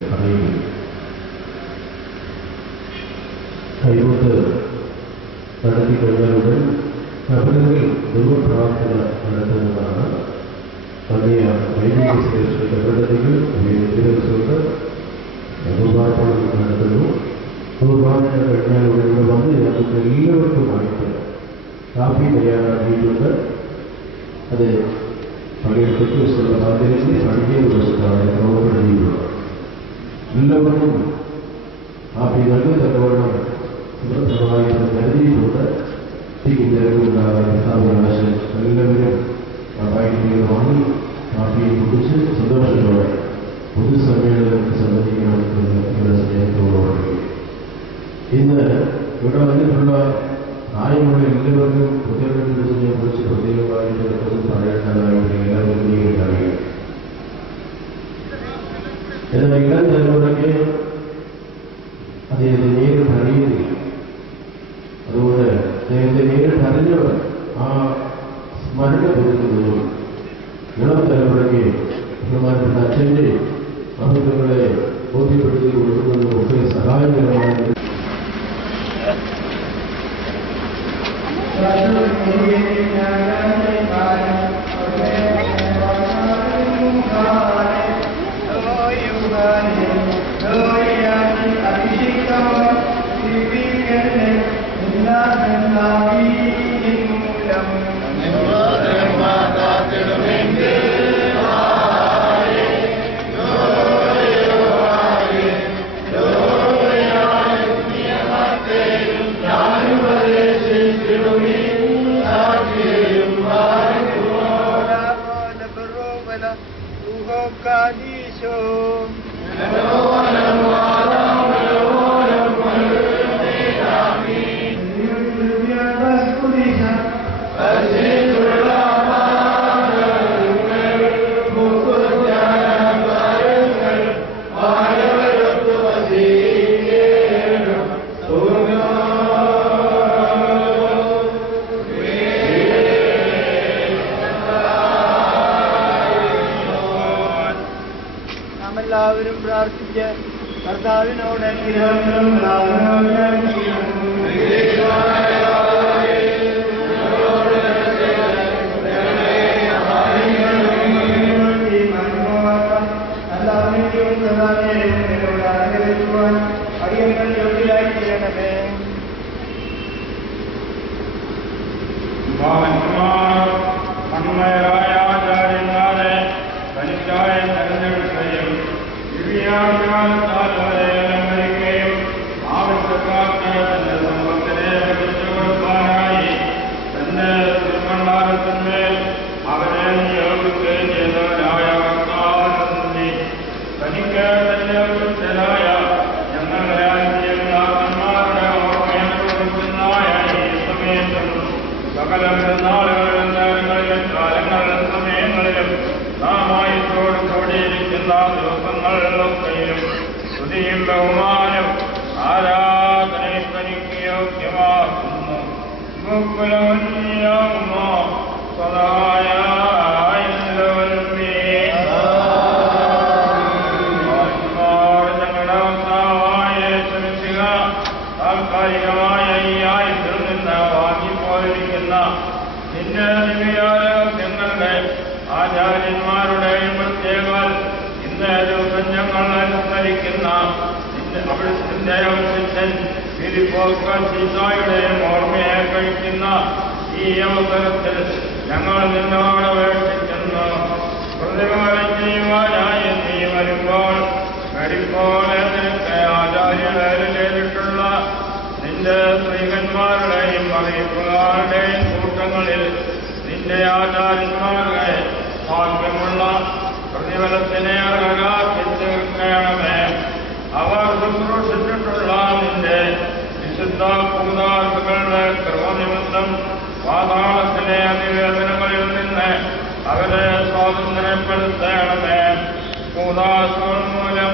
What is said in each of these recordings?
അറിയുന്നു. കൈകൊണ്ട് നടത്തിക്കൊണ്ടവരുടൻ കബറുകളിൽ ദൈവപ്രാർത്ഥന നടത്തുന്നതാണ്. വലിയ വൈദിക ശ്രേഷ്ഠ പദ്ധതികൾ ദിവസമുണ്ട്. ദുർബാധനം നടത്തുന്നു. ദുർബാധന കഴിഞ്ഞാൽ ഇവിടെ വന്ന് നമുക്ക് എല്ലാവർക്കുമായിട്ട് കാപ്പി തയ്യാറാക്കിയിട്ടുണ്ട്. അത് പള്ളിയിൽ ക്രിസ്തുവിന്റെ സാഹചര്യത്തിൽ പള്ളിയെ ദിവസത്താണ് പ്രവർത്തനമുള്ളത്. എല്ലാവർക്കും കാപ്പി നൽകി തക്കവണ്ണം സമൃദ്ധമായി കരുതിയിട്ടുണ്ട്. തിരക്കുണ്ടാകാൻ എല്ലാവരും കാപ്പായിട്ട് വാങ്ങി കാപ്പിയെ കുറിച്ച് സന്തോഷത്തോടെ പൊതുസമ്മേളനത്തിൽ സംബന്ധിക്കണമെന്ന് സ്നേഹത്തോടുകൂടി ഇന്ന് ഇവിടെ വന്നിട്ടുള്ള പ്രായമുള്ള എല്ലാവർക്കും കുട്ടികളുടെ ദിവസത്തെ കുറിച്ച് പ്രത്യേകമായിട്ട് പറയേണ്ടതായിട്ട് എല്ലാവരും അറിയാം. എന്നാൽ ഇളം തലമുറയ്ക്ക് അദ്ദേഹത്തെ നേരിട്ട് അറിയുന്നില്ല. അതുകൊണ്ട് അദ്ദേഹത്തെ നേരിട്ട് അറിഞ്ഞവർ ആ സ്മരണ കൊടുക്കുന്നതും ഇളം തലമുറയ്ക്ക് ബഹുമാനപ്പെട്ട അച്ഛൻ്റെ മഹത്വങ്ങളെ ബോധ്യപ്പെടുത്തി കൊടുക്കുന്നതും ഒക്കെ സഹായകരമായ എല്ലാവരും പ്രാർത്ഥിച്ച് കർത്താവിനോട് അടിയങ്ങൾ യോഗ്യരായി ചെയ്യണമേ. മന്മയരായ ആചാര്യന്മാരെ തനിക്കായി തെരഞ്ഞെടുക്കുകയും ദിവ്യാകാലത്താലംബരിക്കുകയും ആവശ്യക്കാർക്ക് തന്റെ സമ്പത്തിനെ പതിച്ചു കൊടുക്കാനായി തന്റെ തിരുമണ്ഡലത്തിന്മേൽ അവരെ നിയോഗിക്കുകയും ചെയ്തവരായ കർത്താവിനെ തനിക്ക് തന്റെ വൃദ്ധരായ ഞങ്ങളുടെ ആത്മീയന്മാരുടെ ഓർമ്മയെ ഈ സമയത്തും സകല നാളുകളിലും നേരങ്ങളിലും കാലങ്ങളിലും സമയങ്ങളിലും നാമായത്തോട് കൂടിയിരിക്കുന്ന ദിവസങ്ങളിലൊക്കെയും സ്തുതിയും ബഹുമാനം ആരാധനയും തനിക്ക് യോഗ്യമാക്കുന്നു. മുക്കുലമന്യാകുമോ സദായ ഞങ്ങളുടെ അവസാനമായ ശ്രമിക്കുക. താൽക്കാലികമായ ഈ ആയുസ്സിൽ നിന്ന് വാങ്ങിപ്പോയിരിക്കുന്ന നിന്റെ ദിവ്യാരോഗ്യങ്ങളുടെ ആചാര്യന്മാരുടെയും പ്രത്യേകാൽ ഇന്നേ ദിവസം ഞങ്ങൾ അനുസ്മരിക്കുന്ന അവിടുത്തെ അവശിഷ്ടൻ ഫിലിപ്പോസ്കീസായുടെയും ഓർമ്മയെ കഴിക്കുന്ന ഈ അവസരത്തിൽ ഞങ്ങൾ നിന്നോട് അപേക്ഷിക്കുന്നു. പ്രതികാരം ചെയ്യുവാനായി നീ വരുമ്പോൾ നിനക്ക് ആചാര്യവേല ചെയ്തിട്ടുള്ള നിന്റെ സ്ത്രീകന്മാരുടെയും അറിയിപ്പുകാരുടെയും കൂട്ടങ്ങളിൽ നിന്റെ ആചാര്യന്മാരുടെ ഭാഗ്യമുള്ള പ്രതിഫലത്തിനെ അർഹരാക്കി തീർക്കണമേ. അവർ ശുശ്രൂഷിച്ചിട്ടുള്ള നിന്റെ വിശുദ്ധ കൂതാശകളുടെ കൃപനിമിത്തം പാതാളത്തിലെ അതിവേദനകളിൽ നിന്ന് അവരെ സ്വാതന്ത്ര്യപ്പെടുത്തണമേ. കൂതാശകൾ മൂലം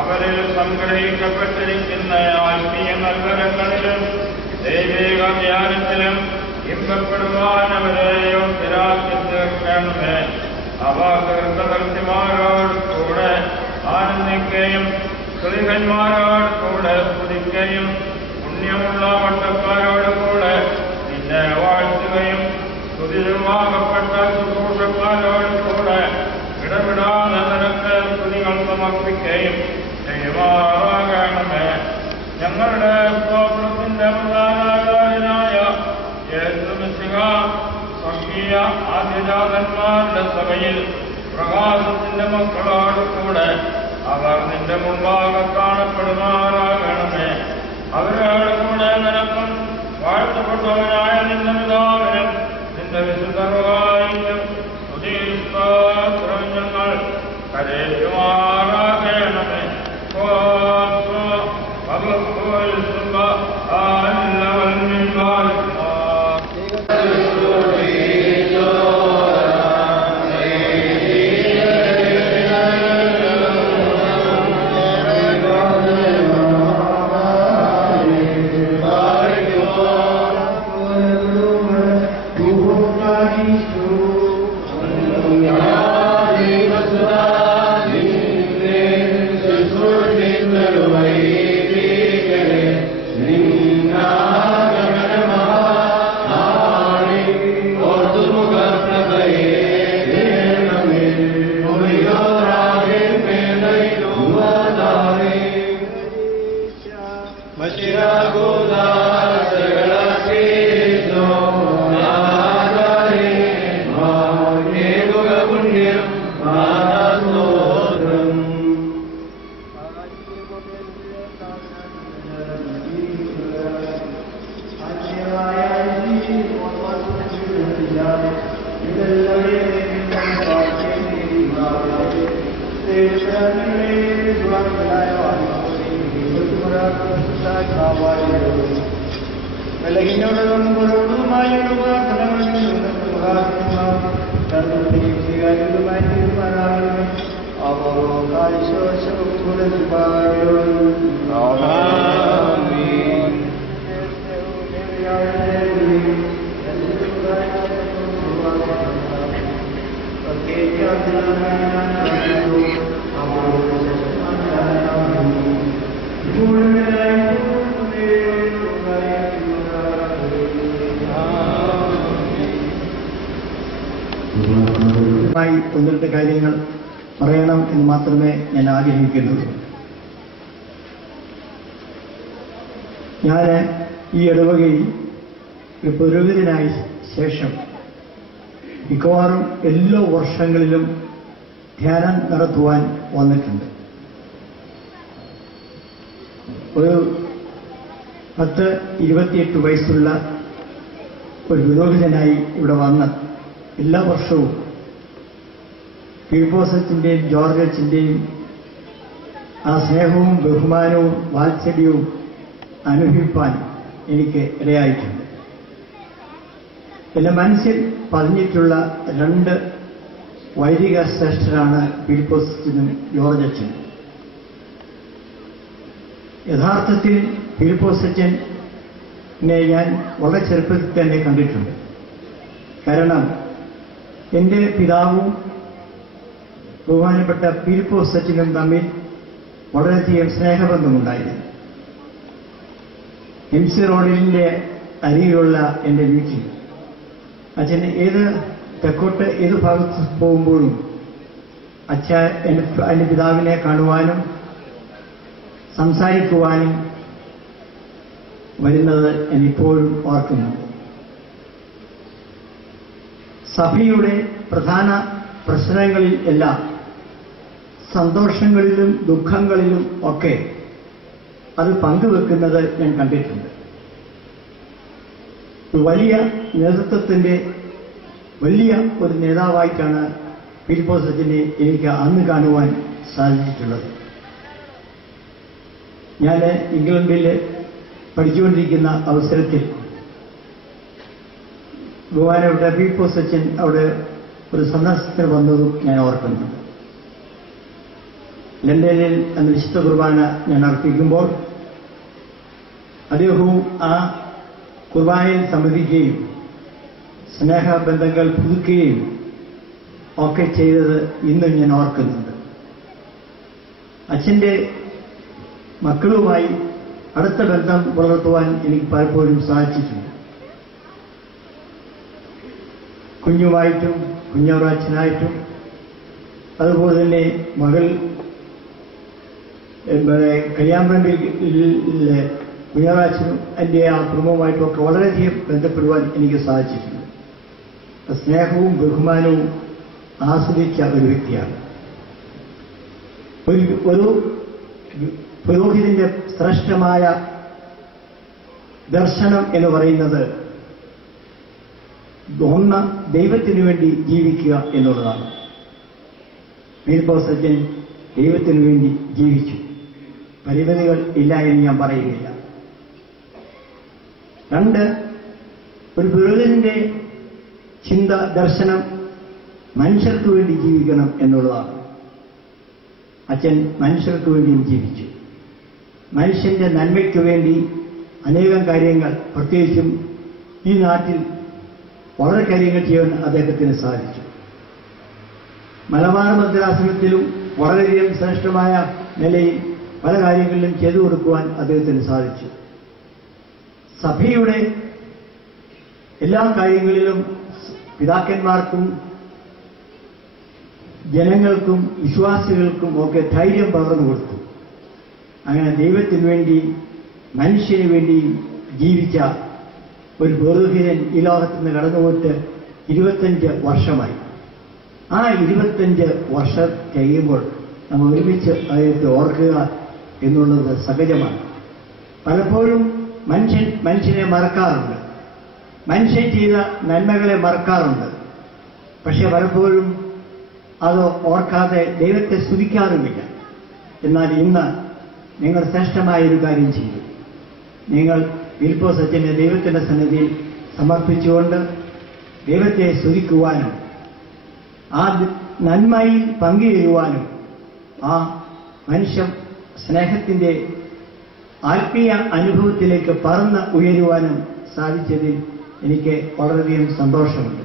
അവരിൽ സംഗ്രഹിക്കപ്പെട്ടിരിക്കുന്ന ആത്മീയ നൽവരങ്ങളിലും ദൈവിക ധ്യാനത്തിലും ഇമ്പപ്പെടുവാൻ അവരെ യോഗ്യരാക്കി തീർക്കണമേ. അവ ദീർഘദർശിമാരോട് കൂടെ ആനന്ദിക്കുകയും സ്ത്രീകന്മാരോട് കൂടെ സ്തുതിക്കുകയും പുണ്യമുള്ള വട്ടക്കാരോട് കൂടെ നിന്നെ വാഴ്ത്തുകയും സ്തുതിയുമാകപ്പെട്ട ശുശ്രൂഷക്കാരോട് കൂടെ ഇടപെടാതെ നിനക്ക് സ്തുതികൾ സമർപ്പിക്കുകയും ചെയ്യുമാറാകണമേ. ഞങ്ങളുടെ സ്തോത്രത്തിന്റെ പ്രധാനായ യേശുമിശിഹ സ്വർഗീയ ആദ്യജാതന്മാരുടെ സഭയിൽ പ്രകാശത്തിന്റെ മക്കളോട് കൂടെ അവർ നിന്റെ മുമ്പാകെ കാണപ്പെടുമാറാകണമേ. അവരോട് കൂടെ നിനക്കും വാഴ്ത്തപ്പെട്ടവനായ നിന്റെ പിതാവിനും നിന്റെ വിശുദ്ധർവായും സ്തുതിസ്തോത്രം ഞങ്ങൾ കരയുമാറാകണമേ. ഒന്നിട്ട് കാര്യങ്ങൾ പറയണം എന്ന് മാത്രമേ ഞാൻ ആഗ്രഹിക്കുന്നുള്ളൂ. ഞാൻ ഈ ഇടവകയിൽ ഒരു പുരോഹിതനായ ശേഷം മിക്കവാറും എല്ലാ വർഷങ്ങളിലും ധ്യാനം നടത്തുവാൻ വന്നിട്ടുണ്ട്. ഒരു 10-28 വയസ്സുള്ള ഒരു പുരോഹിതനായി ഇവിടെ വന്ന് എല്ലാ വർഷവും ഫിലിപ്പോസത്തിന്റെയും ജോർജച്ചിന്റെയും ആ സ്നേഹവും ബഹുമാനവും വാത്സല്യവും അനുഭവിപ്പാൻ എനിക്ക് ഇടയായിട്ടുണ്ട്. എന്റെ മനസ്സിൽ പതിഞ്ഞിട്ടുള്ള 2 വൈദിക ശ്രേഷ്ഠരാണ് ഫിലിപ്പോസച്ചനും ജോർജച്ചനും. യഥാർത്ഥത്തിൽ ഫിലിപ്പോസച്ചനെ ഞാൻ വളരെ ചെറുപ്പത്തിൽ തന്നെ കണ്ടിട്ടുണ്ട്. കാരണം എന്റെ പിതാവും ബഹുമാനപ്പെട്ട ഫിലിപ്പോസച്ചനും തമ്മിൽ വളരെയധികം സ്നേഹബന്ധമുണ്ടായിരുന്നു. MC റോഡിന്റെ അരികിലുള്ള എന്റെ വീട്ടിൽ അച്ഛൻ തെക്കോട്ട് ഏത് ഭാഗത്ത് പോകുമ്പോഴും എന്റെ പിതാവിനെ കാണുവാനും സംസാരിക്കുവാനും വരുന്നത് എനിപ്പോഴും ഓർക്കുന്നു. സഭയുടെ പ്രധാന പ്രശ്നങ്ങളിൽ എല്ലാം സന്തോഷങ്ങളിലും ദുഃഖങ്ങളിലും ഒക്കെ അത് പങ്കുവെക്കുന്നത് ഞാൻ കണ്ടിട്ടുണ്ട്. വലിയ നേതൃത്വത്തിന്റെ വലിയ ഒരു നേതാവായിട്ടാണ് ഫിലിപ്പോസച്ചനെ എനിക്ക് അന്ന് കാണുവാൻ സാധിച്ചിട്ടുള്ളത്. ഞാൻ ഇംഗ്ലണ്ടിൽ പഠിച്ചുകൊണ്ടിരിക്കുന്ന അവസരത്തിൽ ബഹുമാനപ്പെട്ട ഫിലിപ്പോസച്ചൻ അവിടെ ഒരു സന്ദർശനത്തിന് വന്നതും ഞാൻ ഓർക്കുന്നു. ലണ്ടനിൽ അന്ന് വിശുദ്ധ കുർബാന ഞാൻ അർപ്പിക്കുമ്പോൾ അദ്ദേഹവും ആ കുർബാനയിൽ സംബന്ധിക്കുകയും സ്നേഹബന്ധങ്ങൾ പുതുക്കുകയും ഒക്കെ ചെയ്തത് ഇന്നും ഞാൻ ഓർക്കുന്നുണ്ട്. അച്ഛൻ്റെ മക്കളുമായി അടുത്ത ബന്ധം പുലർത്തുവാൻ എനിക്ക് പലപ്പോഴും സാധിച്ചിട്ടുണ്ട്. കുഞ്ഞുമായിട്ടും കുഞ്ഞവറാച്ചനായിട്ടും അതുപോലെ തന്നെ മകൾ കല്യാമ്പറമ്പിൽ കുഞ്ഞവറാച്ചനും എൻ്റെ ആ കുടുംബവുമായിട്ടുമൊക്കെ വളരെയധികം ബന്ധപ്പെടുവാൻ എനിക്ക് സാധിച്ചിട്ടുണ്ട്. സ്നേഹവും ബഹുമാനവും ആസ്വദിച്ച ഒരു വ്യക്തിയാണ്. ഒരു പുരോഹിതന്റെ ശ്രേഷ്ഠമായ ദർശനം എന്ന് പറയുന്നത് ഒന്ന് ദൈവത്തിനു വേണ്ടി ജീവിക്കുക എന്നുള്ളതാണ്. ഫിലിപ്പോസ് അച്ഛൻ ദൈവത്തിനു വേണ്ടി ജീവിച്ചു. പരിമിതികൾ ഇല്ല എന്ന് ഞാൻ പറയുകയില്ല. രണ്ട്, ഒരു പുരോഹിതന്റെ ചിന്ത ദർശനം മനുഷ്യർക്ക് വേണ്ടി ജീവിക്കണം എന്നുള്ളതാണ്. അച്ഛൻ മനുഷ്യർക്ക് വേണ്ടിയും ജീവിച്ചു. മനുഷ്യന്റെ നന്മയ്ക്ക് വേണ്ടി അനേകം കാര്യങ്ങൾ, പ്രത്യേകിച്ചും ഈ നാട്ടിൽ വളരെ കാര്യങ്ങൾ ചെയ്യാൻ അദ്ദേഹത്തിന് സാധിച്ചു. മലബാർ ഭദ്രാസനത്തിലും വളരെയധികം ശ്രേഷ്ഠമായ നിലയിൽ പല കാര്യങ്ങളിലും ചെയ്തു കൊടുക്കുവാൻ അദ്ദേഹത്തിന് സാധിച്ചു. സഭയുടെ എല്ലാ കാര്യങ്ങളിലും പിതാക്കന്മാർക്കും ജനങ്ങൾക്കും വിശ്വാസികൾക്കും ഒക്കെ ധൈര്യം പകർന്നു കൊടുത്തു. അങ്ങനെ ദൈവത്തിനു വേണ്ടി മനുഷ്യന് വേണ്ടി ജീവിച്ച ഒരു പുരോഹിതൻ ഈ ലോകത്ത് നിന്ന് കടന്നുപോയിട്ട് 25 വർഷമായി. ആ 25 വർഷം കഴിയുമ്പോൾ നമ്മൾ ഒരുമിച്ച് അദ്ദേഹത്തെ ഓർക്കുക എന്നുള്ളത് സഹജമാണ്. പലപ്പോഴും മനുഷ്യനെ മറക്കാറുണ്ട്, മനുഷ്യൻ ചെയ്ത നന്മകളെ മറക്കാറുണ്ട്. പക്ഷെ പലപ്പോഴും അത് ഓർക്കാതെ ദൈവത്തെ സ്തുതിക്കാറുമില്ല. എന്നാൽ ഇന്ന് നിങ്ങൾ ശ്രേഷ്ഠമായ ഒരു കാര്യം ചെയ്തു. നിങ്ങൾ ഫിലിപ്പോസ് അച്ഛനെ ദൈവത്തിന്റെ സന്നിധിയിൽ സമർപ്പിച്ചുകൊണ്ട് ദൈവത്തെ സ്തുതിക്കുവാനും ആ നന്മയിൽ പങ്കുചേരുവാനും ആ മനുഷ്യ സ്നേഹത്തിന്റെ ആത്മീയ അനുഭവത്തിലേക്ക് പറന്ന് ഉയരുവാനും സാധിച്ചതിൽ എനിക്ക് വളരെയധികം സന്തോഷമുണ്ട്.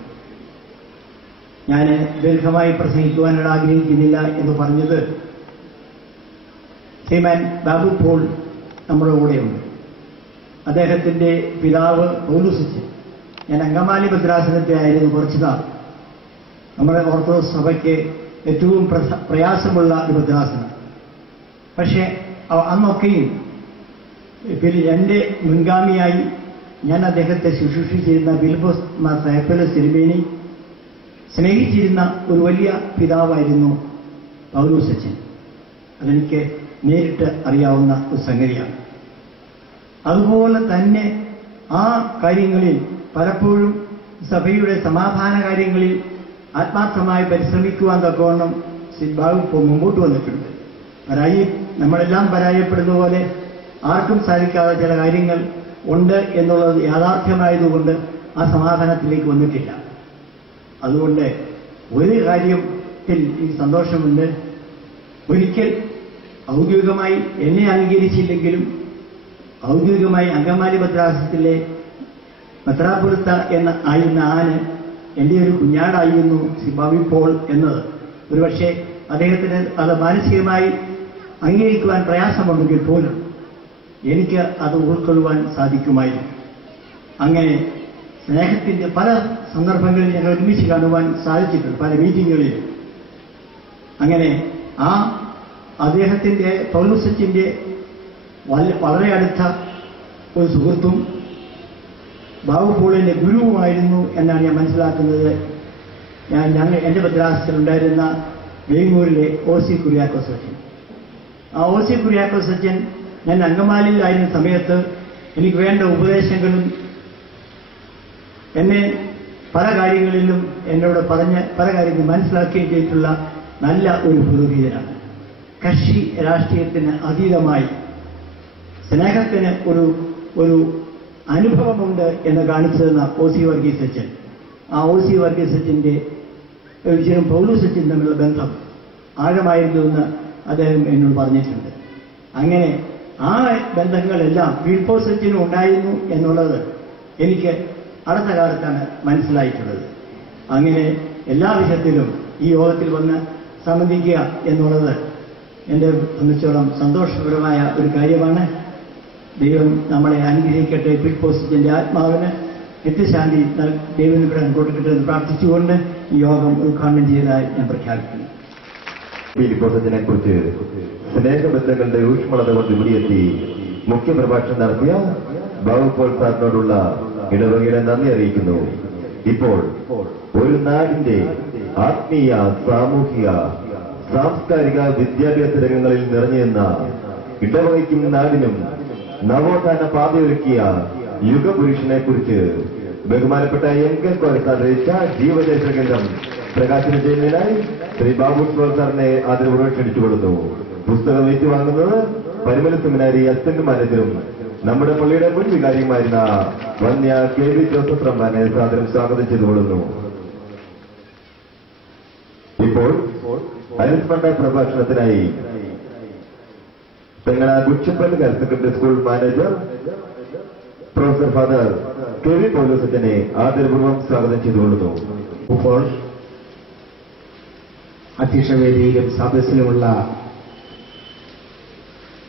ഞാൻ ദീർഘമായി പ്രസംഗിക്കുവാനോട് ആഗ്രഹിക്കുന്നില്ല എന്ന് പറഞ്ഞത് ശ്രീമാൻ ബാബു പോൾ നമ്മുടെ കൂടെയുണ്ട്. അദ്ദേഹത്തിന്റെ പിതാവ് പൗലൂസച്ചൻ. ഞാൻ അങ്കമാലി ഭദ്രാസനത്തിലായിരുന്നു കുറച്ചു നാൾ. നമ്മുടെ ഓർത്തഡോക്സ് സഭയ്ക്ക് ഏറ്റവും പ്രയാസമുള്ള ഒരു ഭദ്രാസനം. പക്ഷെ അന്നൊക്കെയും എന്റെ മുൻഗാമിയായി ഞാൻ അദ്ദേഹത്തെ ശുശ്രൂഷിച്ചിരുന്ന ഫിലിപ്പോസ് മാർ സൈഫലസ് തിരുമേനി സ്നേഹിച്ചിരുന്ന ഒരു വലിയ പിതാവായിരുന്നു പൗലൂസച്ചൻ. അതെനിക്ക് നേരിട്ട് അറിയാവുന്ന ഒരു സംഗതിയാണ്. അതുപോലെ തന്നെ ആ കാര്യങ്ങളിൽ പലപ്പോഴും സഭയുടെ സമാധാന കാര്യങ്ങളിൽ ആത്മാർത്ഥമായി പരിശ്രമിക്കുവാൻ തക്കവണ്ണം ബാബു ഇപ്പോൾ മുമ്പോട്ട് വന്നിട്ടുണ്ട്. നമ്മളെല്ലാം പരാജയപ്പെടുന്ന പോലെ ആർക്കും സാധിക്കാത്ത ചില കാര്യങ്ങൾ ഉണ്ട് എന്നുള്ളത് യാഥാർത്ഥ്യമായതുകൊണ്ട് ആ സമാധാനത്തിലേക്ക് വന്നിട്ടില്ല. അതുകൊണ്ട് ഒരു കാര്യത്തിൽ ഈ സന്തോഷമുണ്ട്. ഒരിക്കൽ ഔദ്യോഗികമായി എന്നെ അംഗീകരിച്ചില്ലെങ്കിലും ഔദ്യോഗികമായി അങ്കമാലി ഭദ്രാസനത്തിലെ മെത്രാപ്പൊലിത്ത ആയിരുന്ന ആന് എൻ്റെ ഒരു കുഞ്ഞാടായിരുന്നു ബാബു പോൾ എന്നത്. ഒരുപക്ഷെ അദ്ദേഹത്തിന് അത് മാനസികമായി അംഗീകരിക്കുവാൻ പ്രയാസമുണ്ടെങ്കിൽ പോലും എനിക്ക് അത് ഉൾക്കൊള്ളുവാൻ സാധിക്കുമായിരുന്നു. അങ്ങനെ സ്നേഹത്തിന്റെ പല സന്ദർഭങ്ങളിൽ ഞങ്ങൾ ഒരുമിച്ച് കാണുവാൻ സാധിച്ചിട്ടുണ്ട്, പല മീറ്റിങ്ങുകളിൽ. അങ്ങനെ ആ അദ്ദേഹത്തിന്റെ പൗലൂസച്ചന്റെ വളരെ അടുത്ത ഒരു സുഹൃത്തും ബാബു പോളിന്റെ ഗുരുവുമായിരുന്നു എന്നാണ് ഞാൻ മനസ്സിലാക്കുന്നത്. എന്റെ ഭദ്രാസനത്തിലുണ്ടായിരുന്ന വേങ്ങൂരിലെ OC കുര്യാക്കോസ് അച്ഛൻ. ആ OC കുര്യാക്കോസ് അച്ഛൻ ഞാൻ അങ്കമാലിയിലായിരുന്ന സമയത്ത് എനിക്ക് വേണ്ട ഉപദേശങ്ങളും എന്നെ പല കാര്യങ്ങളിലും എന്നോട് പറഞ്ഞ് പല കാര്യങ്ങളും മനസ്സിലാക്കുകയും ചെയ്തിട്ടുള്ള നല്ല ഒരു പുരോഹിതനാണ്. കക്ഷി രാഷ്ട്രീയത്തിന് അതീതമായി സ്നേഹത്തിന് ഒരു അനുഭവമുണ്ട് എന്ന് കാണിച്ചതെന്ന OC വർഗീസ് അച്ഛൻ. ആ OC വർഗീസ് അച്ഛൻ്റെ ഒരിക്കലും പൗലൂസ് അച്ഛൻ തമ്മിലുള്ള ബന്ധം ആഴമായിരുന്നുവെന്ന് അദ്ദേഹം എന്നോട് പറഞ്ഞിട്ടുണ്ട്. അങ്ങനെ ആ ബന്ധങ്ങളെല്ലാം ഫിലിപ്പോസ് അച്ഛനും ഉണ്ടായിരുന്നു എന്നുള്ളത് എനിക്ക് അടുത്ത കാലത്താണ് മനസ്സിലായിട്ടുള്ളത്. അങ്ങനെ എല്ലാ വിധത്തിലും ഈ യോഗത്തിൽ വന്ന് സംബന്ധിക്കുക എന്നുള്ളത് എന്നെ സംബന്ധിച്ചോളം സന്തോഷകരമായ ഒരു കാര്യമാണ്. ദൈവം നമ്മളെ അനുഗ്രഹിക്കട്ടെ. പിൽപോസിറ്റിന്റെ ആത്മാവിന് നിത്യശാന്തി ദൈവനുഗ്രഹം കൊടുക്കട്ടെ എന്ന് പ്രാർത്ഥിച്ചുകൊണ്ട് ഈ യോഗം ഉദ്ഘാടനം ചെയ്തതായി ഞാൻ പ്രഖ്യാപിക്കുന്നു. ഫിലിപ്പോസിനെ കുറിച്ച് സ്നേഹബന്ധങ്ങളുടെ ഊഷ്മളത കൊണ്ട് ഇവിടെയെത്തി മുഖ്യപ്രഭാഷണം നടത്തിയ ബാബു പോൾ സാറിനോടുള്ള ഇടവകയുടെ നന്ദി അറിയിക്കുന്നു. ഇപ്പോൾ ഒരു നാടിന്റെ ആത്മീയ, സാമൂഹിക, സാംസ്കാരിക, വിദ്യാഭ്യാസ രംഗങ്ങളിൽ നിറഞ്ഞുനിന്ന ഇടവകയ്ക്കും നാടിനും നവോത്ഥാന പാതയൊരുക്കിയ യുഗപുരുഷനെ കുറിച്ച് ബഹുമാനപ്പെട്ട എങ്കൽ കോരസാർ രചിച്ച ജീവദേശ ഗ്രന്ഥം പ്രകാശനം ചെയ്യുന്നതിനായി ശ്രീ ബാബു പോൾ സാറിനെ ആദരവോടെ ക്ഷണിച്ചുകൊള്ളുന്നു. പുസ്തകം ഏറ്റുവാങ്ങുന്നത് പരിമല സെമിനാരി അസിസ്റ്റന്റ് മാനേജറും നമ്മുടെ പള്ളിയുടെ മുൻ വികാരിയുമായിരുന്ന വന്യ കെ വി ജോസഫ് റഹ്മാനെ സാദരം സ്വാഗതം ചെയ്തുകൊള്ളുന്നു. ഇപ്പോൾ അനുസ്മരണ പ്രഭാഷണത്തിനായി Thengana Guchappally higher secondary school manager professor father K V പൗലോസച്ചനെ ആദരപൂർവ്വം സ്വാഗതം ചെയ്തുകൊള്ളുന്നു. ഇപ്പോൾ അധ്യക്ഷവേദിയിലും സദസ്സിലുമുള്ള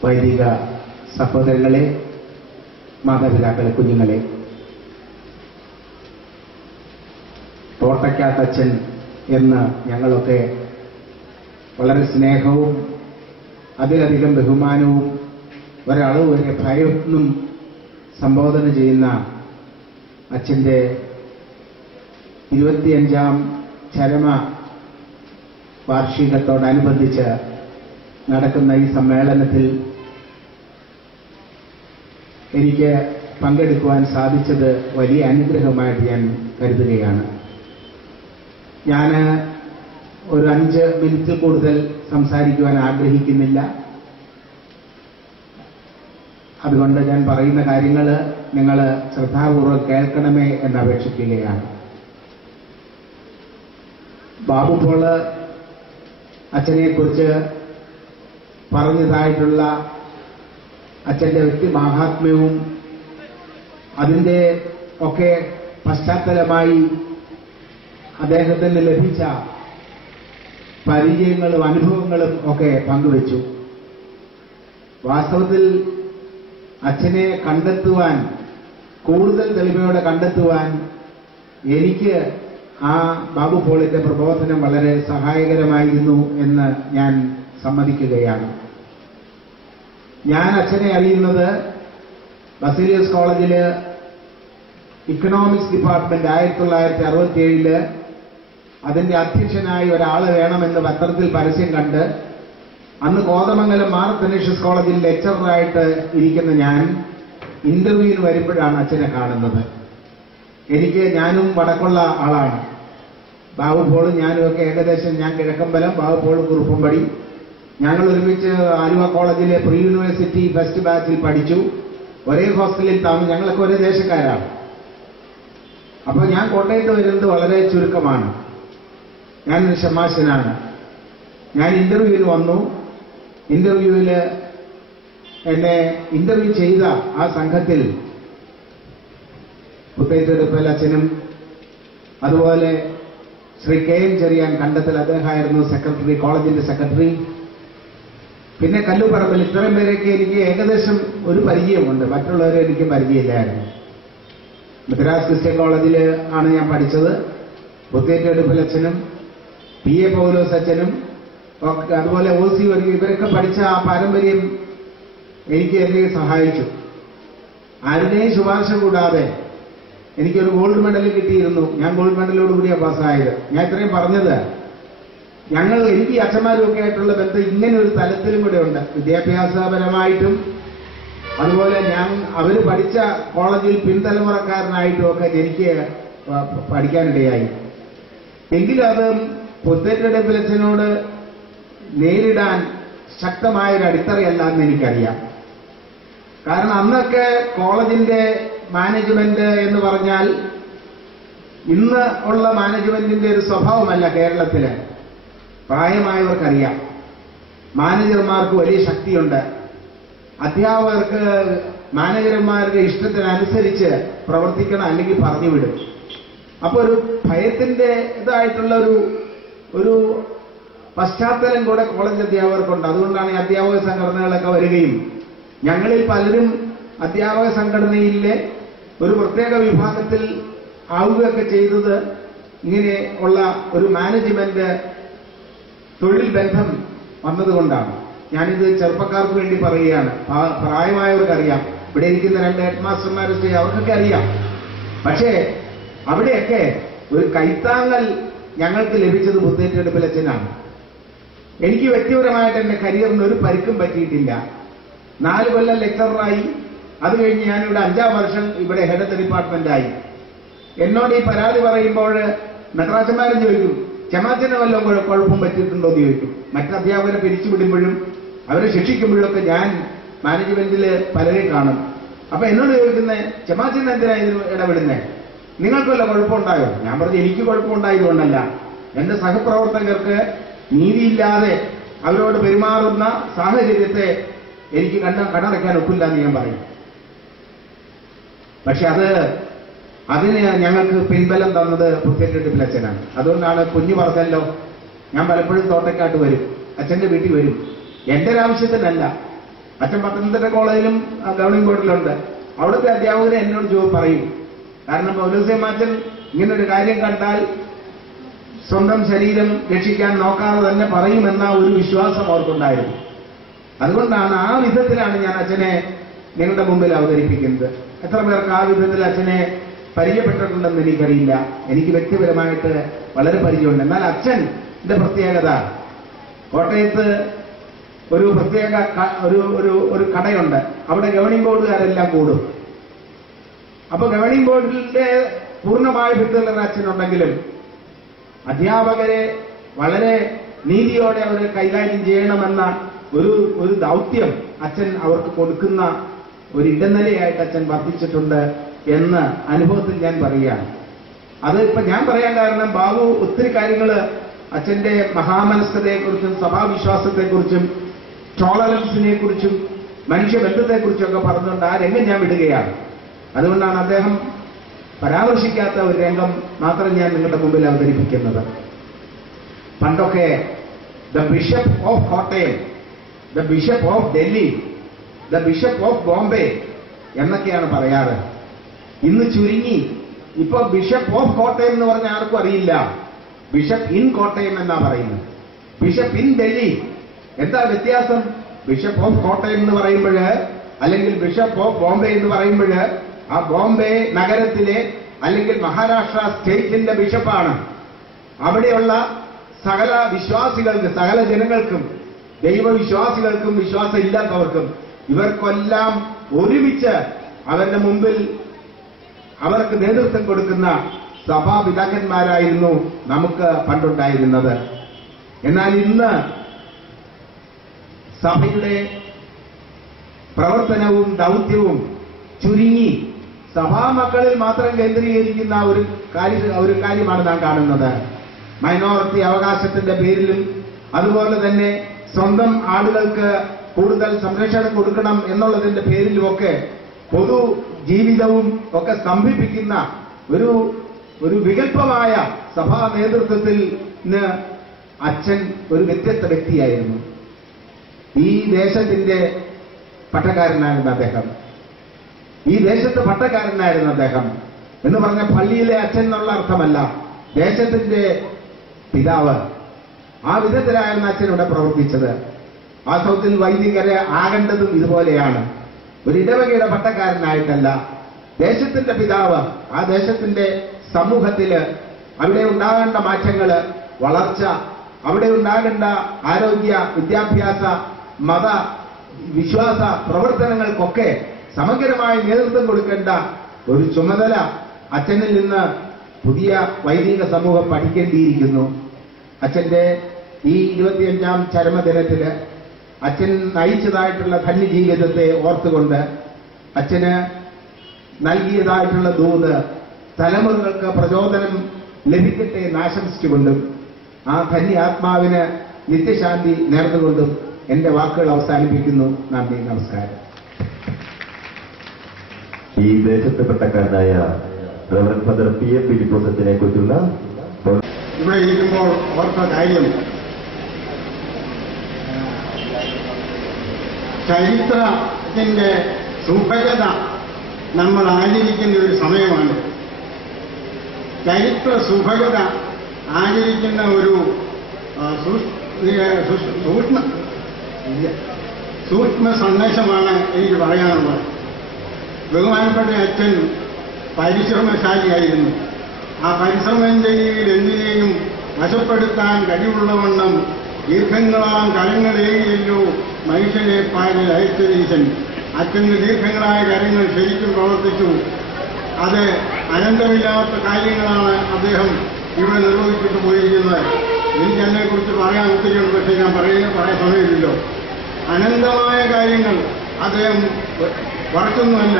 വൈദിക സഹോദരങ്ങളെ, മാതാപിതാക്കളെ, കുഞ്ഞുങ്ങളെ, തോട്ടയ്ക്കാത്തച്ഛൻ എന്ന് ഞങ്ങളൊക്കെ വളരെ സ്നേഹവും അതിലധികം ബഹുമാനവും ഒരളവ് വരെ ഭയവും സംബോധന ചെയ്യുന്ന അച്ഛൻ്റെ 25ാം ചരമ വാർഷികത്തോടനുബന്ധിച്ച് നടക്കുന്ന ഈ സമ്മേളനത്തിൽ എനിക്ക് പങ്കെടുക്കുവാൻ സാധിച്ചത് വലിയ അനുഗ്രഹമായിട്ട് ഞാൻ കരുതുകയാണ്. ഞാൻ ഒരു 5 മിനിറ്റ് കൂടുതൽ സംസാരിക്കുവാൻ ആഗ്രഹിക്കുന്നില്ല. അതുകൊണ്ട് ഞാൻ പറയുന്ന കാര്യങ്ങൾ നിങ്ങൾ ശ്രദ്ധാപൂർവ്വം കേൾക്കണമേ എന്നപേക്ഷിക്കുകയാണ്. ബാബു പോള് അച്ഛനെക്കുറിച്ച് പറഞ്ഞതായിട്ടുള്ള അച്ഛൻ്റെ വ്യക്തിമാഹാത്മ്യവും അതിൻ്റെ ഒക്കെ പശ്ചാത്തലമായി അദ്ദേഹത്തിന് ലഭിച്ച പരിചയങ്ങളും അനുഭവങ്ങളും ഒക്കെ പങ്കുവച്ചു. വാസ്തവത്തിൽ അച്ഛനെ കണ്ടെത്തുവാൻ, കൂടുതൽ തെളിമയോടെ കണ്ടെത്തുവാൻ എനിക്ക് ആ ബാബു പോളിന്റെ പ്രബോധനം വളരെ സഹായകരമായിരുന്നു എന്ന് ഞാൻ സമ്മതിക്കുകയാണ്. ഞാൻ അച്ഛനെ അറിയുന്നത് ബസേലിയസ് കോളേജിൽ ഇക്കണോമിക്സ് ഡിപ്പാർട്ട്മെന്റ് 1967 അതിന്റെ അധ്യക്ഷനായി ഒരാൾ വേണമെന്ന് പത്രത്തിൽ പരസ്യം കണ്ട് അന്ന് കോതമംഗലം മാർ തെനേഷ്യസ് കോളേജിൽ ലെക്ചറായിട്ട് ഇരിക്കുന്ന ഞാൻ ഇന്റർവ്യൂവിന് വരുമ്പോഴാണ് അച്ഛനെ കാണുന്നത്. ഞാനും വടക്കുള്ള ആളാണ്. ബാബു പോളും ഞാനും ഒക്കെ ഏകദേശം, ഞാൻ കിഴക്കമ്പലം, ബാബു പോളും കുറുപ്പുംപടി. ഞങ്ങൾ ഒരുമിച്ച് ആലുവ കോളേജിലെ പ്രീ യൂണിവേഴ്സിറ്റി ഫസ്റ്റ് ബാച്ചിൽ പഠിച്ചു. ഒരേ ഹോസ്റ്റലിൽ ഞങ്ങളൊക്കെ ഒരേ ദേശക്കാരാണ്. അപ്പോൾ ഞാൻ കോട്ടയത്ത് വരുന്നത് വളരെ ചുരുക്കമാണ്. ഞാൻ ഷമാശനാണ്. ഞാൻ ഇന്റർവ്യൂവിൽ വന്നു. ഇന്റർവ്യൂവിൽ എന്നെ ഇന്റർവ്യൂ ചെയ്ത ആ സംഘത്തിൽ പുത്തേറ്റെടുപ്പൽ അച്ഛനും അതുപോലെ ശ്രീ കെ എൻ ചെറിയാൻ കണ്ടെത്തൽ, അദ്ദേഹമായിരുന്നു സെക്രട്ടറി, കോളേജിന്റെ സെക്രട്ടറി. പിന്നെ കല്ലുപറമ്പിൽ, ഇത്രയും പേരൊക്കെ എനിക്ക് ഏകദേശം ഒരു പരിചയമുണ്ട്. മറ്റുള്ളവരെ എനിക്ക് പരിചയമില്ലായിരുന്നു. മദ്രാസ് ക്രിസ്ത്യൻ കോളേജിൽ ആണ് ഞാൻ പഠിച്ചത്. പുത്തേറ്റെടുപ്പൽ അച്ഛനും പി എ പൗലോസ് അച്ഛനും അതുപോലെ OC ഇവരൊക്കെ പഠിച്ച ആ പാരമ്പര്യം എനിക്ക് എന്നെ സഹായിച്ചു. ആരുടെയും ശുപാർശ കൂടാതെ എനിക്കൊരു ഗോൾഡ് മെഡൽ കിട്ടിയിരുന്നു. ഞാൻ ഗോൾഡ് മെഡലോടുകൂടിയാണ് പാസ്സായത്. ഞാൻ ഇത്രയും പറഞ്ഞത്, എനിക്ക് അച്ഛന്മാരും ഒക്കെ ആയിട്ടുള്ള ബന്ധം ഇങ്ങനെ ഒരു തലത്തിലും കൂടെ ഉണ്ട്. വിദ്യാഭ്യാസപരമായിട്ടും അതുപോലെ അവർ പഠിച്ച കോളേജിൽ പിൻതലമുറക്കാരനായിട്ടും ഒക്കെ എനിക്ക് പഠിക്കാനിടയായി. എങ്കിലും അത് പുത്തേറ്റെടുപ്പലച്ഛനോട് നേരിടാൻ ശക്തമായൊരു അടിത്തറയല്ല എന്ന് എനിക്കറിയാം. കാരണം അന്നൊക്കെ കോളേജിന്റെ മാനേജ്മെന്റ് എന്ന് പറഞ്ഞാൽ ഇന്ന് ഉള്ള മാനേജ്മെന്റിന്റെ ഒരു സ്വഭാവമല്ല കേരളത്തില്. പ്രായമായവർക്കറിയാം. മാനേജർമാർക്ക് വലിയ ശക്തിയുണ്ട്. അധ്യാപകർക്ക് മാനേജർമാരുടെ ഇഷ്ടത്തിനനുസരിച്ച് പ്രവർത്തിക്കണം, അല്ലെങ്കിൽ പറഞ്ഞുവിടും. അപ്പൊ ഒരു ഭയത്തിന്റെ ഇതായിട്ടുള്ള ഒരു പശ്ചാത്തലം കൂടെ കോളേജ് അധ്യാപകർക്കുണ്ട്. അതുകൊണ്ടാണ് ഈ അധ്യാപക സംഘടനകളൊക്കെ വരികയും ഞങ്ങളിൽ പലരും അധ്യാപക സംഘടനയിലെ ഒരു പ്രത്യേക വിഭാഗത്തിൽ ആവുകയൊക്കെ ചെയ്തത് ഇങ്ങനെ ഉള്ള ഒരു മാനേജ്മെന്റ് തൊഴിൽ ബന്ധം വന്നതുകൊണ്ടാണ്. ഞാനിത് ചെറുപ്പക്കാർക്ക് വേണ്ടി പറയുകയാണ്. പ്രായമായവർക്കറിയാം, ഇവിടെ ഇരിക്കുന്ന 2 ഹെഡ് മാസ്റ്റർമാർ അവർക്കൊക്കെ അറിയാം. പക്ഷേ അവിടെയൊക്കെ ഒരു കൈത്താങ്ങൽ ഞങ്ങൾക്ക് ലഭിച്ചത് പുത്തേറ്റെടുപ്പിൽ അച്ഛനാണ്. എനിക്ക് വ്യക്തിപരമായിട്ട് എന്റെ കരിയറിന് ഒരു പരിക്കും പറ്റിയിട്ടില്ല. 4 കൊല്ലം ലെക്ചറായി. അത് കഴിഞ്ഞ് ഞാനിവിടെ 5-ാം വർഷം ഇവിടെ ഹെഡ് ഓഫ് ഡിപ്പാർട്ട്മെന്റായി. എന്നോട് ഈ പരാതി പറയുമ്പോൾ നടരാജന്മാരും ചോദിക്കും, ചെമാച്ചന് വല്ലതും കുഴപ്പം പറ്റിയിട്ടുണ്ടോ എന്ന് ചോദിക്കും. മറ്റ് അധ്യാപകരെ പിരിച്ചുവിടുമ്പോഴും അവരെ ശിക്ഷിക്കുമ്പോഴൊക്കെ ഞാൻ മാനേജ്മെന്റിൽ പലരെയും കാണും. അപ്പൊ എന്നോട് ചോദിക്കുന്നത്, ചെമാച്ചൻ എന്തിനാ ഇതിന് ഇടപെടുന്നേ, നിങ്ങൾക്ക് വല്ല കുഴപ്പമുണ്ടായോ? ഞാൻ പറഞ്ഞു, എനിക്ക് കുഴപ്പമുണ്ടായതുകൊണ്ടല്ല, എന്റെ സഹപ്രവർത്തകർക്ക് നീതിയില്ലാതെ അവരോട് പെരുമാറുന്ന സാഹചര്യത്തെ എനിക്ക് കടടയ്ക്കാൻ ഒക്കില്ല എന്ന് ഞാൻ പറയും. പക്ഷെ അതിന് ഞങ്ങൾക്ക് പിൻബലം തന്നത് പുത്തേറ്റെടുപ്പിൽ അച്ഛനാണ്. അതുകൊണ്ടാണ് കുഞ്ഞു പറഞ്ഞല്ലോ, ഞാൻ പലപ്പോഴും തോട്ടക്കാട്ട് വരും, അച്ഛന്റെ വീട്ടിൽ വരും. എന്റെ ഒരാവശ്യത്തിനല്ല. അച്ഛൻ പത്തനംതിട്ട കോളേജിലും ഗവൺമെന്റ് ബോർഡിലുണ്ട്. അവിടുത്തെ അധ്യാപകരെ എന്നോട് പറയും. കാരണം പൗലോസേമാച്ചൻ ഇങ്ങനൊരു കാര്യം കണ്ടാൽ സ്വന്തം ശരീരം രക്ഷിക്കാൻ നോക്കാതെ തന്നെ പറയുമെന്ന ഒരു വിശ്വാസം അവർക്കുണ്ടായിരുന്നു. അതുകൊണ്ടാണ് ആ വിധത്തിലാണ് ഞാൻ അച്ഛനെ നിങ്ങളുടെ മുമ്പിൽ അവതരിപ്പിക്കുന്നത്. എത്ര പേർക്ക് ആ വിധത്തിൽ അച്ഛനെ പരിചയപ്പെട്ടിട്ടുണ്ടെന്ന് എനിക്കറിയില്ല. എനിക്ക് വ്യക്തിപരമായിട്ട് വളരെ പരിചയമുണ്ട്. എന്നാൽ അച്ഛന്റെ പ്രത്യേകത, കോട്ടയത്ത് ഒരു പ്രത്യേക ഒരു കടയുണ്ട്. അവിടെ ഗവേണിംഗ് ബോർഡുകാരെല്ലാം കൂടും. അപ്പൊ ഗവേണിംഗ് ബോർഡിന്റെ പൂർണ്ണമായ ഭിത്തുള്ള അച്ഛനുണ്ടെങ്കിലും അധ്യാപകരെ വളരെ നീതിയോടെ അവരെ കൈകാര്യം ചെയ്യണമെന്ന ഒരു ദൗത്യം അച്ഛൻ അവർക്ക് കൊടുക്കുന്ന ഒരു ഇടനിലയായിട്ട് അച്ഛൻ വർദ്ധിച്ചിട്ടുണ്ട് എന്ന് അനുഭവത്തിൽ ഞാൻ പറയുകയാണ്. അത് ഇപ്പൊ ഞാൻ പറയാൻ കാരണം, ബാബു ഒത്തിരി കാര്യങ്ങൾ അച്ഛന്റെ മഹാമനസ്കതയെക്കുറിച്ചും സഭാവിശ്വാസത്തെക്കുറിച്ചും ടോളറൻസിനെ കുറിച്ചും മനുഷ്യബന്ധത്തെക്കുറിച്ചും ഒക്കെ പറഞ്ഞുകൊണ്ട് ആ രംഗം ഞാൻ വിടുകയാണ്. അതുകൊണ്ടാണ് അദ്ദേഹം പരാമർശിക്കാത്ത ഒരു രംഗം മാത്രം ഞാൻ നിങ്ങളുടെ മുമ്പിൽ അവതരിപ്പിക്കുന്നത്. പണ്ടൊക്കെ the bishop of Kottayam, the bishop of Delhi, the bishop of Bombay എന്നൊക്കെയാണ് പറയാറ്. ഇന്ന് ചുരുങ്ങി ഇപ്പൊ ബിഷപ്പ് ഓഫ് കോട്ടയം എന്ന് പറഞ്ഞ ആർക്കും അറിയില്ല. ബിഷപ്പ് ഇൻ കോട്ടയം എന്നാ പറയുന്നത്. Bishop in Delhi. എന്താ വ്യത്യാസം? ബിഷപ്പ് ഓഫ് കോട്ടയം എന്ന് പറയുമ്പോൾ, അല്ലെങ്കിൽ ബിഷപ്പ് ഓഫ് ബോംബെ എന്ന് പറയുമ്പോൾ, ആ ബോംബെ നഗരത്തിലെ അല്ലെങ്കിൽ മഹാരാഷ്ട്ര സ്റ്റേറ്റിന്റെ ബിഷപ്പാണ്. അവിടെയുള്ള സകല വിശ്വാസികൾക്ക്, സകല ജനങ്ങൾക്കും, ദൈവവിശ്വാസികൾക്കും വിശ്വാസം ഇല്ലാത്തവർക്കും ഇവർക്കെല്ലാം ഒരുമിച്ച് അവരുടെ മുമ്പിൽ അവർക്ക് നേതൃത്വം കൊടുക്കുന്ന സഭാപിതാക്കന്മാരായിരുന്നു നമുക്ക് പണ്ടുണ്ടായിരുന്നത്. എന്നാൽ ഇന്ന് സഭയുടെ പ്രവർത്തനവും ദൗത്യവും ചുരുങ്ങി സഭാമക്കളിൽ മാത്രം കേന്ദ്രീകരിക്കുന്ന ഒരു കാര്യമാണ് നാം കാണുന്നത്. മൈനോറിറ്റി അവകാശത്തിന്റെ പേരിലും അതുപോലെ തന്നെ സ്വന്തം ആളുകൾക്ക് കൂടുതൽ സംരക്ഷണം കൊടുക്കണം എന്നുള്ളതിന്റെ പേരിലുമൊക്കെ പൊതു ജീവിതവും ഒക്കെ സ്തംഭിപ്പിക്കുന്ന ഒരു വികല്പമായ സഭാ നേതൃത്വത്തിൽ അച്ഛൻ ഒരു വ്യത്യസ്ത വ്യക്തിയായിരുന്നു. ഈ ദേശത്തിന്റെ പട്ടക്കാരനായിരുന്നു അദ്ദേഹം. ഈ ദേശത്ത് പട്ടക്കാരനായിരുന്നു അദ്ദേഹം എന്ന് പറഞ്ഞ പള്ളിയിലെ അച്ഛൻ എന്നുള്ള അർത്ഥമല്ല, ദേശത്തിന്റെ പിതാവ്. ആ വിധത്തിലായിരുന്നു അച്ഛൻ ഇവിടെ പ്രവർത്തിച്ചത്. വാസ്തവത്തിൽ വൈദികരെ ആകേണ്ടതും ഇതുപോലെയാണ്. ഒരു ഇടവകയുടെ പട്ടക്കാരനായിട്ടല്ല, ദേശത്തിന്റെ പിതാവ്. ആ ദേശത്തിന്റെ സമൂഹത്തില് അവിടെ ഉണ്ടാകേണ്ട മാറ്റങ്ങള്, വളർച്ച, അവിടെ ഉണ്ടാകേണ്ട ആരോഗ്യ, വിദ്യാഭ്യാസ, മത, വിശ്വാസ പ്രവർത്തനങ്ങൾക്കൊക്കെ സമഗ്രമായ നേതൃത്വം കൊടുക്കേണ്ട ഒരു ചുമതല അച്ഛനിൽ നിന്ന് പുതിയ വൈദിക സമൂഹം പഠിക്കേണ്ടിയിരിക്കുന്നു. അച്ഛന്റെ ഈ 25ാം ചരമദിനത്തില് അച്ഛൻ നയിച്ചതായിട്ടുള്ള ധന്യജീവിതത്തെ ഓർത്തുകൊണ്ട് അച്ഛന് നൽകിയതായിട്ടുള്ള ദൂത് തലമുറകൾക്ക് പ്രചോദനം ലഭിക്കട്ടെ എന്ന് ആശംസിച്ചുകൊണ്ടും ആ ധന്യ ആത്മാവിന് നിത്യശാന്തി നേർന്നുകൊണ്ടും എന്റെ വാക്കുകൾ അവസാനിപ്പിക്കുന്നു. നന്ദി, നമസ്കാരം. ഈ ദേശത്തെ പട്ടക്കാരനായ റവറന്റ് ഫാദർ PM ഫിലിപ്പോസ് അച്ഛനെ കുറിച്ചുള്ള ഇവിടെ ഇരിക്കുമ്പോൾ ഓർത്ത കാര്യം, ചരിത്രത്തിന്റെ സുഭഗത നമ്മൾ ആചരിക്കുന്ന ഒരു സമയമാണ്. ചരിത്ര സുഭഗത ആചരിക്കുന്ന ഒരു സൂക്ഷ്മ സന്ദേശമാണ് എനിക്ക് പറയാനുള്ളത്. ബഹുമാനപ്പെട്ട അച്ഛൻ പരിശ്രമശാലിയായിരുന്നു. ആ പരിശ്രമം ചെയ്യൽ എന്തിനേയും വശപ്പെടുത്താൻ കഴിവുള്ളവണ്ണം ദീർഘങ്ങളാം കരങ്ങളേയല്ലോ മനുഷ്യനെ പാലിൽ അയച്ചരീശൻ. അച്ഛന് ദീർഘങ്ങളായ കാര്യങ്ങൾ ശരിക്കും പ്രവർത്തിച്ചു. അത് അനന്തമില്ലാത്ത കാര്യങ്ങളാണ് അദ്ദേഹം ഇവിടെ നിർവഹിച്ചിട്ട് പോയിരിക്കുന്നത്. എനിക്ക് അതിനെക്കുറിച്ച് പറയാൻ ഒത്തിരിയുണ്ട്, പക്ഷേ ഞാൻ പറയാൻ സമയമില്ലല്ലോ. അനന്തമായ കാര്യങ്ങൾ അദ്ദേഹം കുറച്ചൊന്നുമല്ല,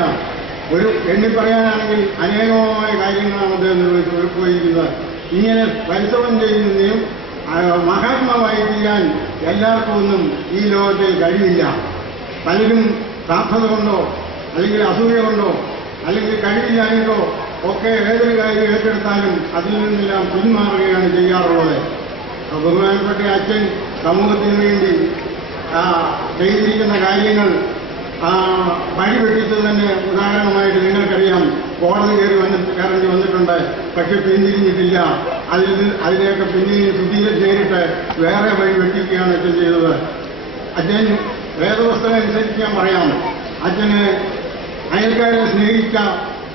ഒരു എണ്ണി പറയാനാണെങ്കിൽ അനേകമായ കാര്യങ്ങളാണ് അദ്ദേഹം നിർവഹിച്ചു പോയിരിക്കുന്നത്. ഇങ്ങനെ പരിശ്രമം ചെയ്യുന്നതിനും മഹാത്മാവായി തീരാൻ എല്ലാവർക്കും ഒന്നും ഈ ലോകത്തിൽ കഴിവില്ല. പലരും സാധ്യത കൊണ്ടോ അല്ലെങ്കിൽ അസൂയ കൊണ്ടോ അല്ലെങ്കിൽ കഴിവില്ലായിട്ടോ ഒക്കെ ഏതൊരു കാര്യം ഏറ്റെടുത്താലും അതിൽ നിന്നെല്ലാം പിന്മാറുകയാണ് ചെയ്യാറുള്ളത്. ബഹുമാനപ്പെട്ട അച്ഛൻ സമൂഹത്തിന് വേണ്ടി ചെയ്തിരിക്കുന്ന കാര്യങ്ങൾ വഴിവെട്ടിച്ചത് തന്നെ ഉദാഹരണമായിട്ട് നിങ്ങൾക്കറിയാം. കോടതി കയറി വന്നിട്ടുണ്ട്, പക്ഷെ പിന്തിരിഞ്ഞിട്ടില്ല. അതിനെയൊക്കെ പിന്നീട് ശുദ്ധീകരിച്ച് വേറെ വഴി വെട്ടിക്കുകയാണ് അച്ഛൻ ചെയ്തത്. അച്ഛൻ വേദപുസ്തകം അനുസരിച്ച് ഞാൻ പറയാം, അച്ഛന് അയൽക്കാരെ സ്നേഹിച്ച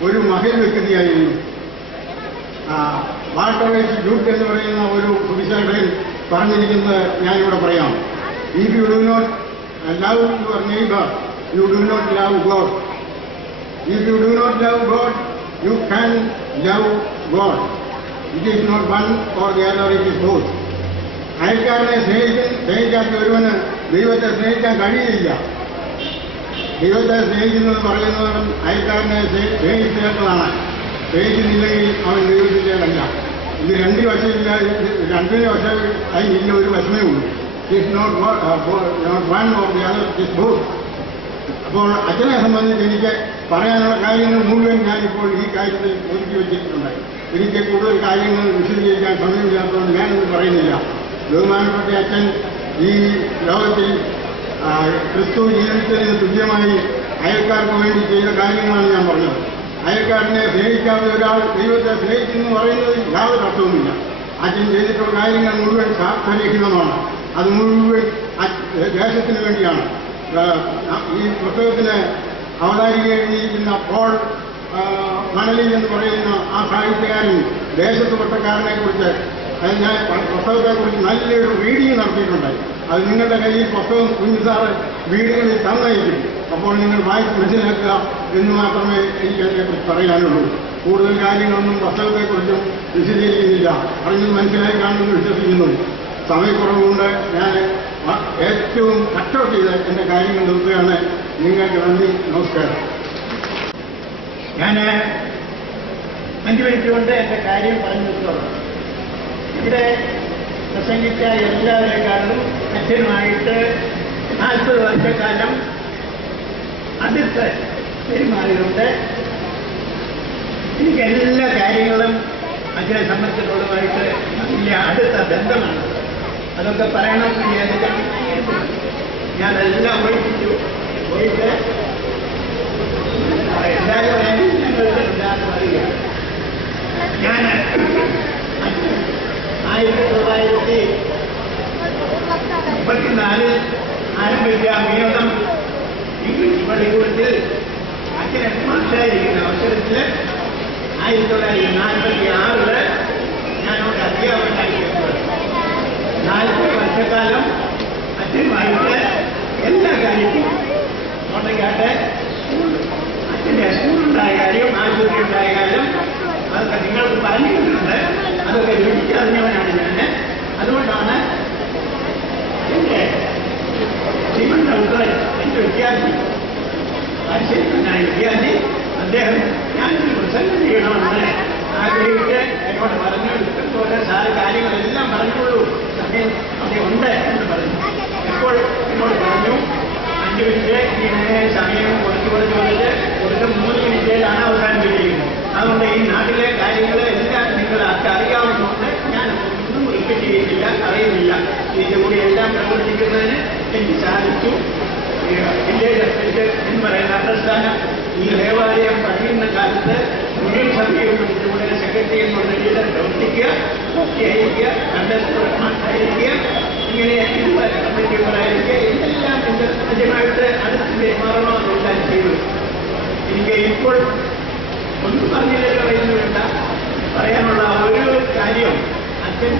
ഒരു മഹൽ വ്യക്തിയായിരുന്നു. വാൾട്ടർ എച്ച് ഡ്യൂക്ക് എന്ന് പറയുന്ന ഒരു സുവിശേഷകൻ പറഞ്ഞിരിക്കുന്നത് ഞാനിവിടെ പറയാം. If you do not love your neighbour, you do not love God. If you do not love God, you can love God. It is not one or the other, it is both. അയൽക്കാരനെ സ്നേഹിക്കാത്ത ഒരുവന് ദൈവത്തെ സ്നേഹിക്കാൻ കഴിയില്ല. ദൈവത്തെ സ്നേഹിക്കുന്നത് പറയുന്നവരും അയൽക്കാരനെ സ്നേഹിച്ചേണ്ടതാണ്. സ്നേഹിക്കുന്നില്ലെങ്കിൽ അവൻ ദൈവത്തിൻ്റെതല്ല. ഇത് രണ്ടിന് വശമില്ല, രണ്ടിന് വശം അതിനില്ല, ഒരു വശമേ ഉള്ളൂ. It is not one or the other, it is both. അപ്പോൾ അച്ഛനെ സംബന്ധിച്ച് എനിക്ക് പറയാനുള്ള കാര്യങ്ങൾ മുഴുവൻ ഞാനിപ്പോൾ ഈ കാര്യത്തിൽ ഒരുക്കി വെച്ചിട്ടുണ്ടായി. എനിക്ക് കൂടുതൽ കാര്യങ്ങൾ വിശദീകരിക്കാൻ സമയമില്ലാത്തതുകൊണ്ട് ഞാനൊന്നും പറയുന്നില്ല. ബഹുമാനപ്പെട്ട അച്ഛൻ ഈ ലോകത്തിൽ ക്രിസ്തു ജീവിതത്തിന് തുല്യമായി അയൽക്കാർക്ക് വേണ്ടി ചെയ്ത കാര്യങ്ങളാണ് ഞാൻ പറഞ്ഞത്. അയൽക്കാരനെ സ്നേഹിക്കാത്ത ഒരാൾ ദൈവത്തെ സ്നേഹിക്കുന്നു പറയുന്നതിൽ യാതൊരു അർത്ഥവുമില്ല. അച്ഛൻ ചെയ്തിട്ടുള്ള കാര്യങ്ങൾ മുഴുവൻ സ്വാർത്ഥരഹിതമാണ്. അത് മുഴുവൻ ദേശത്തിന് വേണ്ടിയാണ്. ഈ പുസ്തകത്തിന് അവതാരിക എഴുതിയിരിക്കുന്ന പോൾ മണലി എന്ന് പറയുന്ന ആ സാഹിത്യകാരൻ ദേശത്തുപെട്ടക്കാരനെ കുറിച്ച് ഞാൻ പുസ്തകത്തെക്കുറിച്ച് നല്ലൊരു റീഡിങ് നടത്തിയിട്ടുണ്ടായി. അത് നിങ്ങളുടെ കയ്യിൽ പുസ്തകം കുഞ്ഞുസാറ് വീടുകളിൽ തന്നായിരിക്കും. അപ്പോൾ നിങ്ങൾ വായിച്ച് മനസ്സിലാക്കുക എന്ന് മാത്രമേ എനിക്ക് അതിനെക്കുറിച്ച് പറയാനുള്ളൂ. കൂടുതൽ കാര്യങ്ങളൊന്നും പുസ്തകത്തെക്കുറിച്ചും വിശദീകരിക്കുന്നില്ല. അറിഞ്ഞ് മനസ്സിലായി കാണുമെന്ന് വിശ്വസിക്കുന്നു. സമയക്കുറവുകൊണ്ട് ഞാൻ ഏറ്റവും കട്ടൗട്ട് ചെയ്ത് എന്റെ കാര്യങ്ങൾ നിർത്തുകയാണ്. നിങ്ങൾക്ക് നന്ദി, നമസ്കാരം. ഞാൻ 5 മിനിറ്റ് കൊണ്ട് എന്റെ കാര്യം പറഞ്ഞു നിർത്തുന്നു. ഇവിടെ പ്രസംഗിച്ച എല്ലാവരെക്കാളും അച്ഛനുമായിട്ട് 40 വർഷക്കാലം അടുത്ത് പെരുമാറിയിട്ടുണ്ട്. എനിക്ക് എല്ലാ കാര്യങ്ങളും അച്ഛനെ സംബന്ധിച്ചിട്ടുള്ളതുമായിട്ട് വലിയ അടുത്ത ബന്ധമാണ്. അതൊക്കെ പറയണമെന്ന് വിചാരിച്ചാൽ ഞാനെല്ലാം ഒഴിപ്പിച്ചു. പോയിട്ട് എല്ലാവരും ഞങ്ങളില്ലാന്ന് പറയുക. ഞാൻ 1934 ആരംഭിച്ച വിനോദം ഇംഗ്ലീഷ് പള്ളിക്കൂടത്തിൽ അച്ഛനെ മാഷായിരിക്കുന്ന അവസരത്തിൽ 1946 ഞാനവിടെ അധ്യാപകനായിരിക്കുന്നത്. 40 വർഷക്കാലം അച്ഛനുമായിട്ട് എല്ലാ കാര്യത്തിലും കോട്ടയ്ക്കാട്ട് അച്ഛൻ്റെ സ്കൂളുണ്ടായ കാര്യം, ആശുപത്രി ഉണ്ടായ കാര്യം അതൊക്കെ നിങ്ങൾക്ക് പറഞ്ഞിട്ടുണ്ട്. അതൊക്കെ രുചിച്ചറിഞ്ഞവനാണ് ഞാൻ. അതുകൊണ്ടാണ് എൻ്റെ ശ്രീമന്ത എൻ്റെ വിദ്യാർത്ഥി, പരിശീലനായ വിദ്യാർത്ഥി, അദ്ദേഹം ഞാനൊരു പ്രസംഗം ചെയ്യണമെന്ന് ആഗ്രഹിച്ച് എന്നോട് പറഞ്ഞു. ഇഷ്ടംപോലെ സാറ് കാര്യങ്ങളെല്ലാം പറഞ്ഞോളൂ, സമയം അവിടെ ഉണ്ട് എന്ന് പറഞ്ഞു. ഇപ്പോൾ എന്നോട് പറഞ്ഞു 5 മിനിറ്റ് ഇങ്ങനെ സമയം കുറച്ച് കൊടുത്ത് 3 മിനിറ്റിലാണ് അവസാനം ചെയ്യുന്നത്. അതുകൊണ്ട് ഈ നാട്ടിലെ കാര്യങ്ങൾ എല്ലാം നിങ്ങൾക്ക് അറിയാവുന്നതുകൊണ്ട് ഞാൻ ഒന്നും റിപ്പീറ്റ് ചെയ്യുന്നില്ല, അറിയുന്നില്ല. ഇതിന്റെ കൂടി എല്ലാം പ്രവർത്തിക്കുന്നതിന് എനിക്ക് സാധിച്ചു. വില്ലേജ് അസിസ്റ്റന്റ് എന്ന് പറയുന്ന പ്രസ്ഥാനം ഈ ദേവാലയം പണിയുന്ന കാലത്ത് മുഴുവൻ സഭയും ഇതിലൂടെ സെക്രട്ടറി എന്നുള്ള രീതിയിൽ പ്രവർത്തിക്കുക, അയക്കുക, കണ്ടസ്റ്റായിരിക്കുക, ഇങ്ങനെ കമ്മിറ്റികളായിരിക്കുക, എല്ലാം കൃത്യമായിട്ട് അടുത്ത് പെരുമാറണമെന്നെല്ലാം ചെയ്തു. എനിക്ക് ഇപ്പോൾ ഒന്നും പറഞ്ഞില്ലല്ലോ എന്ന് വേണ്ട, പറയാനുള്ള ഒരു കാര്യം, അച്ഛൻ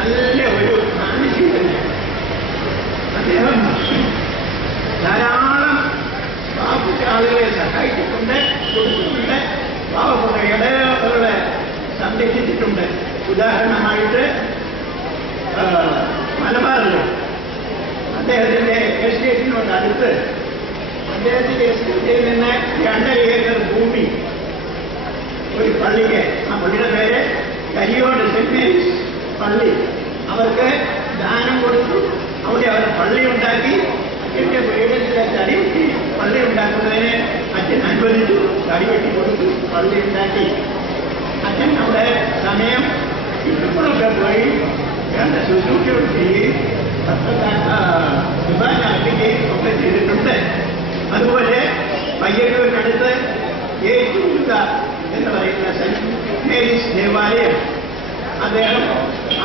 നല്ല ഒരു മാനസികതല്ല. അദ്ദേഹം ധാരാളം പാവപ്പെട്ട ആളുകളെ സഹായിച്ചിട്ടുണ്ട്, കൊടുത്തിട്ടുണ്ട്, പാവപ്പെട്ട ഇടകളെ സംരക്ഷിച്ചിട്ടുണ്ട്. ഉദാഹരണമായിട്ട് മലബാറിൽ അദ്ദേഹത്തിന്റെ എസ്റ്റേറ്റിനോട് അടുത്ത് അദ്ദേഹത്തിന്റെ എസ്റ്റേറ്റിൽ നിന്ന് 2.5 ഏക്കർ ഭൂമി ഒരു പള്ളിക്ക്, ആ പള്ളിയുടെ പേര് കരിയോട് സെന്റ് മേരീസ് പള്ളി, അവർക്ക് ദാനം കൊടുത്തു. അവിടെ അവർ പള്ളി ഉണ്ടാക്കി. അച്ഛന്റെ വീടിന്റെ തടിവെട്ടി പള്ളി ഉണ്ടാക്കുന്നതിന് അച്ഛൻ അനുവദിച്ചു. തടിവെട്ടി കൊടുത്തു, പള്ളി ഉണ്ടാക്കി. അച്ഛൻ അവിടെ സമയം ഇപ്പോഴൊക്കെ പോയി വേണ്ട ശുശ്രൂഷകൾ ചെയ്യുകയും ശുഭാനാക്കുകയും ഒക്കെ ചെയ്തിട്ടുണ്ട്. അതുപോലെ പയ്യന്നൂരിനടുത്ത് ഏറ്റുമുട്ട എന്ന് പറയുന്ന സെന്റ് മേരീസ് ദേവാലയം അദ്ദേഹം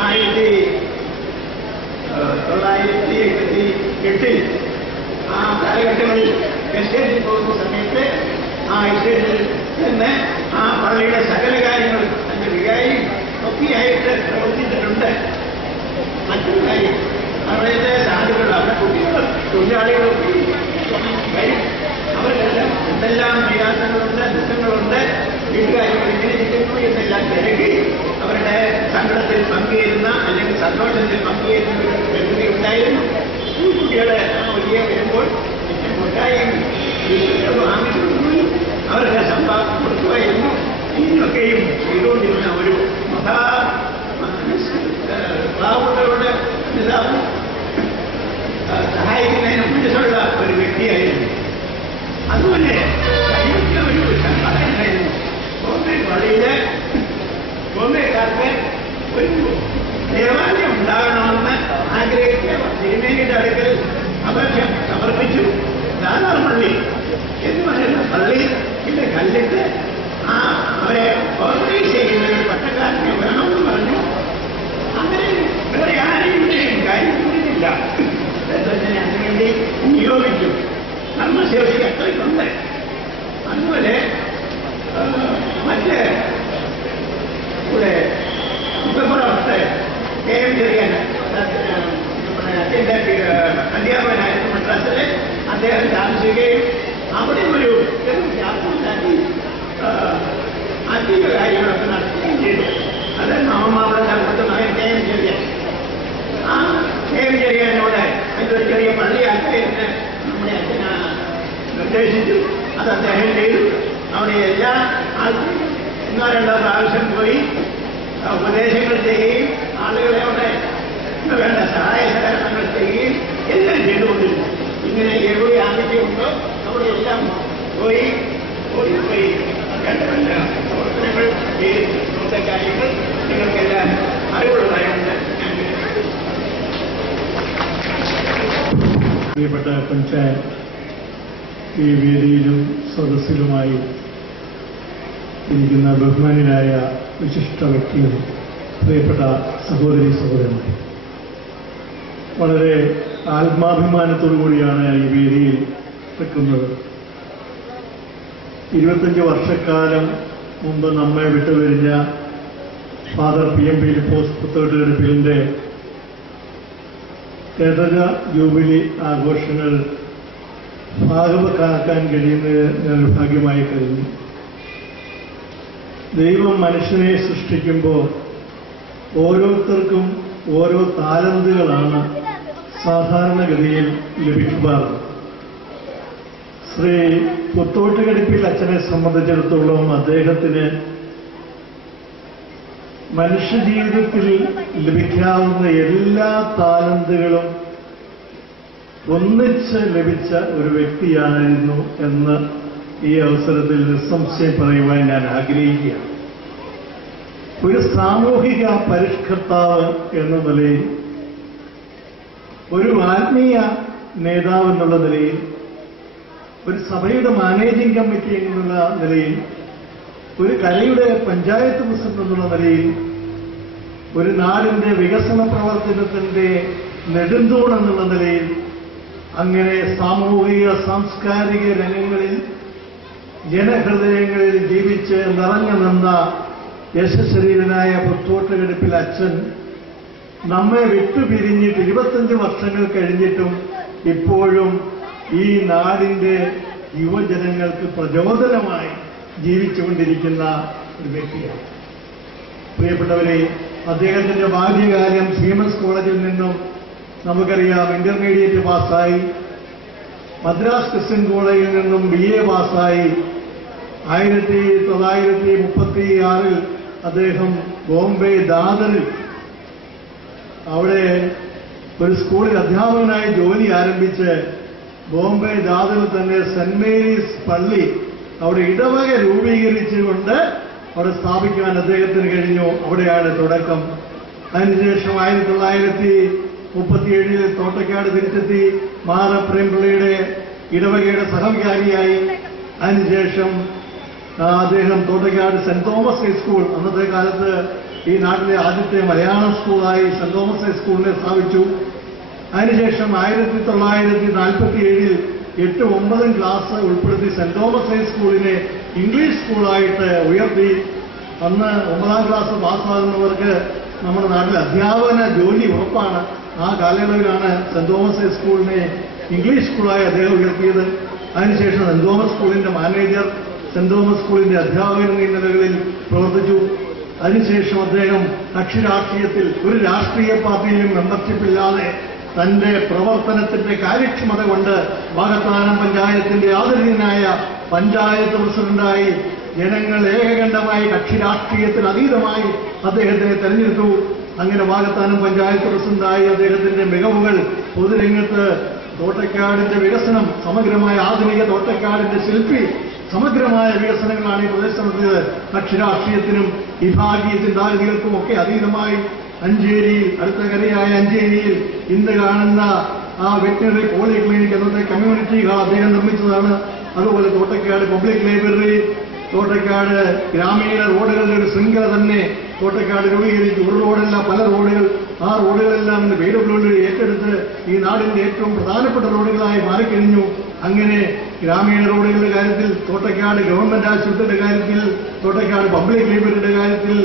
1978 ആ കാലഘട്ടങ്ങളിൽ എസ്റ്റേറ്റിൽ പോകുന്ന സമയത്ത് ആ എസ്റ്റേറ്റിൽ നിന്ന് ആ പള്ളിയുടെ സകല കാര്യങ്ങളും അതിന്റെ വികാരിയും ഒക്കെയായിട്ട് പ്രവർത്തിച്ചിട്ടുണ്ട്. മറ്റൊരു കാര്യം, അവിടുത്തെ സാധുക്കൾ, അവിടെ കുട്ടികളും തൊഴിലാളികളൊക്കെ വരും. അവർക്കെല്ലാം എന്തെല്ലാം പ്രയാസങ്ങളുണ്ട്, ദുഃഖങ്ങളുണ്ട്, വീട്ടുകാര്യങ്ങൾ ഇങ്ങനെ ഇരിക്കുന്നു എന്നെല്ലാം തിരക്കി അവരുടെ സങ്കടത്തിൽ പങ്കുചേരുന്ന അല്ലെങ്കിൽ സന്തോഷത്തിൽ പങ്കുചേരുന്ന ഒരു പ്രകൃതി ഉണ്ടായിരുന്നു. ഈ കുട്ടികളെ വലിയ വരുമ്പോൾ മുട്ടായും വാങ്ങിക്കൊടുക്കുകയും അവരുടെ സംഭാവന കൊടുക്കുകയായിരുന്നു. ഇതിനൊക്കെയും ചെയ്തുകൊണ്ടിരുന്ന ഒരു പാവപ്പെട്ടവരുടെ നേതാവും സഹായിക്കുന്നതിന് മനസ്സുള്ള ഒരു വ്യക്തിയായിരുന്നു. അതുപോലെ ഒരു സംഘടനയായിരുന്നു. ബോംബെ പള്ളിയില് ബോംബെക്കാർക്ക് ഒരു ദേവാലയം ഉണ്ടാകണമെന്ന് ആഗ്രഹിച്ച് തിരുമേനിയുടെ അടുക്കൽ അപേക്ഷ സമർപ്പിച്ചു. ദാതാർപള്ളി എന്ന് പറയുന്ന പള്ളിയുടെ കല്ലിട്ട് അവരെ ഓർഗനൈസ് ചെയ്യുന്ന ഒരു പട്ടക്കാരനെ വേണമെന്ന് പറഞ്ഞു. അങ്ങനെ വേറെ ആരെയും കാര്യമില്ല. തന്നെ അതിനുവേണ്ടി നിയോഗിച്ചു. കർമ്മശേഷി അത്രയ്ക്കുണ്ട്. അതുപോലെ മറ്റ് ഇവിടെ മുഖപ്പുറത്ത് KM ചെറിയാൻ അച്ഛൻ്റെ അധ്യാപകനായിരുന്നു മദ്രാസിൽ. അദ്ദേഹം താമസിക്കുകയും അവിടെ ഒരു ഉണ്ടാക്കി അധിക കാര്യങ്ങളൊക്കെ നടത്തുകയും ചെയ്തു. അത് മാമാവിടെ കൊടുത്ത മകൻ KM ചെറിയാൻ. ആ KM ചെറിയാനോട് അതിൻ്റെ ചെറിയ പള്ളിയാക്കി എന്ന് നമ്മുടെ അച്ഛന് നിർദ്ദേശിച്ചു. അത് അദ്ദേഹം ചെയ്തു. അവിടെ എല്ലാ ആൾക്കും 1-2 പ്രാവശ്യം പോയി ഉപദേശങ്ങൾ ചെയ്യുകയും ആളുകളെ അവിടെ വേണ്ട സഹായ സഹകരണങ്ങൾ ചെയ്യുകയും എല്ലാം ചെയ്തുകൊണ്ടിരുന്നു. ഇങ്ങനെ എവിടെ ആവശ്യമുണ്ടോ അവിടെ എല്ലാം പോയി വേണ്ട പ്രവർത്തനങ്ങൾ ചെയ്ത കാര്യങ്ങൾ നിങ്ങൾക്കെല്ലാം അറിവുള്ളതായുണ്ട്. പ്രിയപ്പെട്ട പഞ്ചായത്ത് ഈ വേദിയിലും സദസ്സിലുമായി ഇരിക്കുന്ന ബഹുമാന്യനായ വിശിഷ്ട വ്യക്തികൾ, പ്രിയപ്പെട്ട സഹോദരി സഹോദരന്മാർ, വളരെ ആത്മാഭിമാനത്തോടു കൂടിയാണ് ഈ വേദിയിൽ നിൽക്കുന്നത്. 25 വർഷക്കാലം മുമ്പ് നമ്മെ വിട്ടുപിരിഞ്ഞ ഫാദർ PM ഫിലിപ്പോസ് പുത്തോട്ടുകടുപ്പിലിന്റെ രജത ജൂബിലി ആഘോഷങ്ങൾ ഭാഗവക്കാക്കാൻ കഴിയുന്നത് നിർഭാഗ്യമായി കഴിഞ്ഞു. ദൈവം മനുഷ്യനെ സൃഷ്ടിക്കുമ്പോൾ ഓരോരുത്തർക്കും ഓരോ താലന്തുകളാണ് സാധാരണഗതിയിൽ ലഭിക്കാറുള്ളത്. ശ്രീ പുത്തോട്ടുകടുപ്പിൽ അച്ഛനെ സംബന്ധിച്ചിടത്തോളം അദ്ദേഹത്തിന് മനുഷ്യജീവിതത്തിൽ ലഭിക്കാവുന്ന എല്ലാ താലന്തുകളും ഒന്നിച്ച് ലഭിച്ച ഒരു വ്യക്തിയായിരുന്നു എന്ന് ഈ അവസരത്തിൽ നിസ്സംശയം പറയുവാൻ ഞാൻ ആഗ്രഹിക്കുകയാണ്. ഒരു സാമൂഹിക പരിഷ്കർത്താവ് എന്ന നിലയിൽ, ഒരു ആത്മീയ നേതാവ് എന്നുള്ള നിലയിൽ, ഒരു സഭയുടെ മാനേജിംഗ് കമ്മിറ്റി എന്നുള്ള നിലയിൽ, ഒരു കരയുടെ പഞ്ചായത്ത് പ്രസിഡന്റ് എന്നുള്ള നിലയിൽ, ഒരു നാടിന്റെ വികസന പ്രവർത്തനത്തിന്റെ നെടുന്തൂൺ എന്നുള്ള നിലയിൽ, അങ്ങനെ സാമൂഹിക സാംസ്കാരിക രംഗങ്ങളിൽ ജനഹൃദയങ്ങളിൽ ജീവിച്ച് നിറഞ്ഞു നിന്ന യശശരീരനായ പുത്തോട്ടുകടുപ്പിൽ അച്ഛൻ നമ്മെ വിട്ടുപിരിഞ്ഞിട്ട് 25 വർഷങ്ങൾ കഴിഞ്ഞിട്ടും ഇപ്പോഴും ഈ നാടിന്റെ യുവജനങ്ങൾക്ക് പ്രചോദനമായി ജീവിച്ചുകൊണ്ടിരിക്കുന്ന ഒരു വ്യക്തിയാണ്. പ്രിയപ്പെട്ടവരെ, അദ്ദേഹത്തിന്റെ ബാല്യകാലം സീമൻസ് കോളേജിൽ നിന്നും നമുക്കറിയാം ഇന്റർമീഡിയറ്റ് പാസ്സായി, മദ്രാസ് ക്രിസ്ത്യൻ കോളേജിൽ നിന്നും BA പാസ്സായി. 1936 അദ്ദേഹം ബോംബെ ദാദറിൽ അവിടെ ഒരു സ്കൂളിൽ അധ്യാപകനായി ജോലി ആരംഭിച്ച് ബോംബെ ദാദറിൽ തന്നെ സെന്റ് മേരീസ് പള്ളി അവിടെ ഇടവക രൂപീകരിച്ചുകൊണ്ട് അവിടെ സ്ഥാപിക്കാൻ അദ്ദേഹത്തിന് കഴിഞ്ഞു. അവിടെയാണ് തുടക്കം. അതിനുശേഷം 1937 തോട്ടക്കാട് തിരിച്ചെത്തി മാറപ്രേംപിള്ളയുടെ ഇടവകയുടെ സഹവികാരിയായി. അതിനുശേഷം അദ്ദേഹം തോട്ടക്കാട് സെന്റ് തോമസ് ഹൈസ്കൂൾ, അന്നത്തെ കാലത്ത് ഈ നാട്ടിലെ ആദ്യത്തെ മലയാളം സ്കൂളായി സെന്റ് തോമസ് ഹൈസ്കൂളിനെ സ്ഥാപിച്ചു. അതിനുശേഷം 1947 8-9 ക്ലാസ് ഉൾപ്പെടുത്തി സെന്റ് തോമസ് ഹൈസ്കൂളിനെ ഇംഗ്ലീഷ് സ്കൂളായിട്ട് ഉയർത്തി. അന്ന് 9ാം ക്ലാസ് പാസ്സാകുന്നവർക്ക് നമ്മുടെ നാട്ടിൽ അധ്യാപന ജോലി ഉറപ്പാണ്. ആ കാലയളവിലാണ് സെന്റ് തോമസ് ഹൈസ്കൂളിനെ ഇംഗ്ലീഷ് സ്കൂളായി അദ്ദേഹം ഉയർത്തിയത്. അതിനുശേഷം സെന്റ് തോമസ് സ്കൂളിന്റെ മാനേജർ, സെന്റ് തോമസ് സ്കൂളിന്റെ അധ്യാപകൻ എന്നീ നിലകളിൽ പ്രവർത്തിച്ചു. അതിനുശേഷം അദ്ദേഹം കക്ഷിരാഷ്ട്രീയത്തിൽ ഒരു രാഷ്ട്രീയ പാർട്ടിയിലും മെമ്പർഷിപ്പില്ലാതെ തന്റെ പ്രവർത്തനത്തിന്റെ കാര്യക്ഷമത കൊണ്ട് വാകത്താനം പഞ്ചായത്തിന്റെ ആദരണീയനായ പഞ്ചായത്ത് പ്രസിഡന്റായി ജനങ്ങൾ ഏകകണ്ഠമായി കക്ഷിരാഷ്ട്രീയത്തിന് അതീതമായി അദ്ദേഹത്തെ തെരഞ്ഞെടുത്തു. അങ്ങനെ വാകത്താനം പഞ്ചായത്ത് പ്രസിഡന്റായി അദ്ദേഹത്തിന്റെ മികവുകൾ പൊതുരംഗത്ത് തോട്ടക്കാടിന്റെ വികസനം, സമഗ്രമായ ആധുനിക തോട്ടക്കാടിന്റെ ശില്പി, സമഗ്രമായ വികസനങ്ങളാണ് ഈ പ്രദേശത്ത് നടത്തിയത്. കക്ഷിരാഷ്ട്രീയത്തിനും വിഭാഗീയ ചിന്താഗതികൾക്കും ഒക്കെ അതീതമായി അഞ്ചേരിയിൽ, അടുത്ത കരയായ അഞ്ചേരിയിൽ ഇന്ന് കാണുന്ന ആ വെറ്റിനറി പോളിക്ലിനിക് എന്നത്തെ കമ്മ്യൂണിറ്റി ഹാൾ അദ്ദേഹം നിർമ്മിച്ചതാണ്. അതുപോലെ തോട്ടക്കാട് പബ്ലിക് ലൈബ്രറി, തോട്ടക്കാട് ഗ്രാമീണ റോഡുകളുടെ ഒരു ശൃംഖല തന്നെ തോട്ടക്കാട് രൂപീകരിച്ചു. ഒരു റോഡല്ല, പല റോഡുകൾ. ആ റോഡുകളെല്ലാം ഇന്ന് PWD ഏറ്റെടുത്ത് ഈ നാടിന്റെ ഏറ്റവും പ്രധാനപ്പെട്ട റോഡുകളായി മാറിക്കഴിഞ്ഞു. അങ്ങനെ ഗ്രാമീണ റോഡുകളുടെ കാര്യത്തിൽ, തോട്ടക്കാട് ഗവൺമെന്റ് ആശുപത്രിയുടെ കാര്യത്തിൽ, തോട്ടക്കാട് പബ്ലിക് ലൈബ്രറിയുടെ കാര്യത്തിൽ,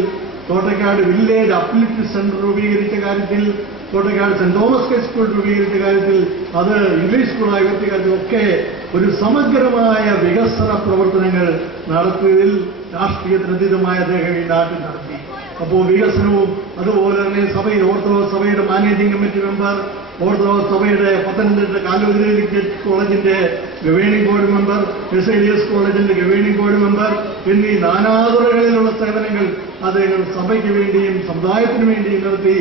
തോട്ടക്കാട് വില്ലേജ് അപ്ലിഫ്റ്റ് സെന്റർ രൂപീകരിച്ച കാര്യത്തിൽ, തോട്ടക്കാട് സെന്റ് തോമസ് ഹൈസ്കൂൾ രൂപീകരിച്ച കാര്യത്തിൽ, അത് ഇംഗ്ലീഷ് സ്കൂളായി ഉയർത്തിയ കാര്യത്തിലൊക്കെ ഒരു സമഗ്രമായ വികസന പ്രവർത്തനങ്ങൾ നടത്തിയതിൽ രാഷ്ട്രീയത്തിനതീതമായ അദ്ദേഹം ഈ നാട്ടിൽ നടത്തി. അപ്പോൾ വികസനവും അതുപോലെ തന്നെ സഭയിൽ ഓർത്തഡോക്സ് സഭയുടെ മാനേജിംഗ് കമ്മിറ്റി മെമ്പർ, ഓർത്തഡോക്സ് സഭയുടെ പത്തനംതിട്ട കാലിക്കറ്റ് കോളേജിന്റെ ഗവേണിംഗ് ബോർഡ് മെമ്പർ, SIDS കോളേജിന്റെ ഗവേണിംഗ് ബോർഡ് മെമ്പർ എന്നീ നാനാതുറകളിലുള്ള സേവനങ്ങൾ അദ്ദേഹം സഭയ്ക്ക് വേണ്ടിയും സമുദായത്തിനു വേണ്ടിയും നടത്തി.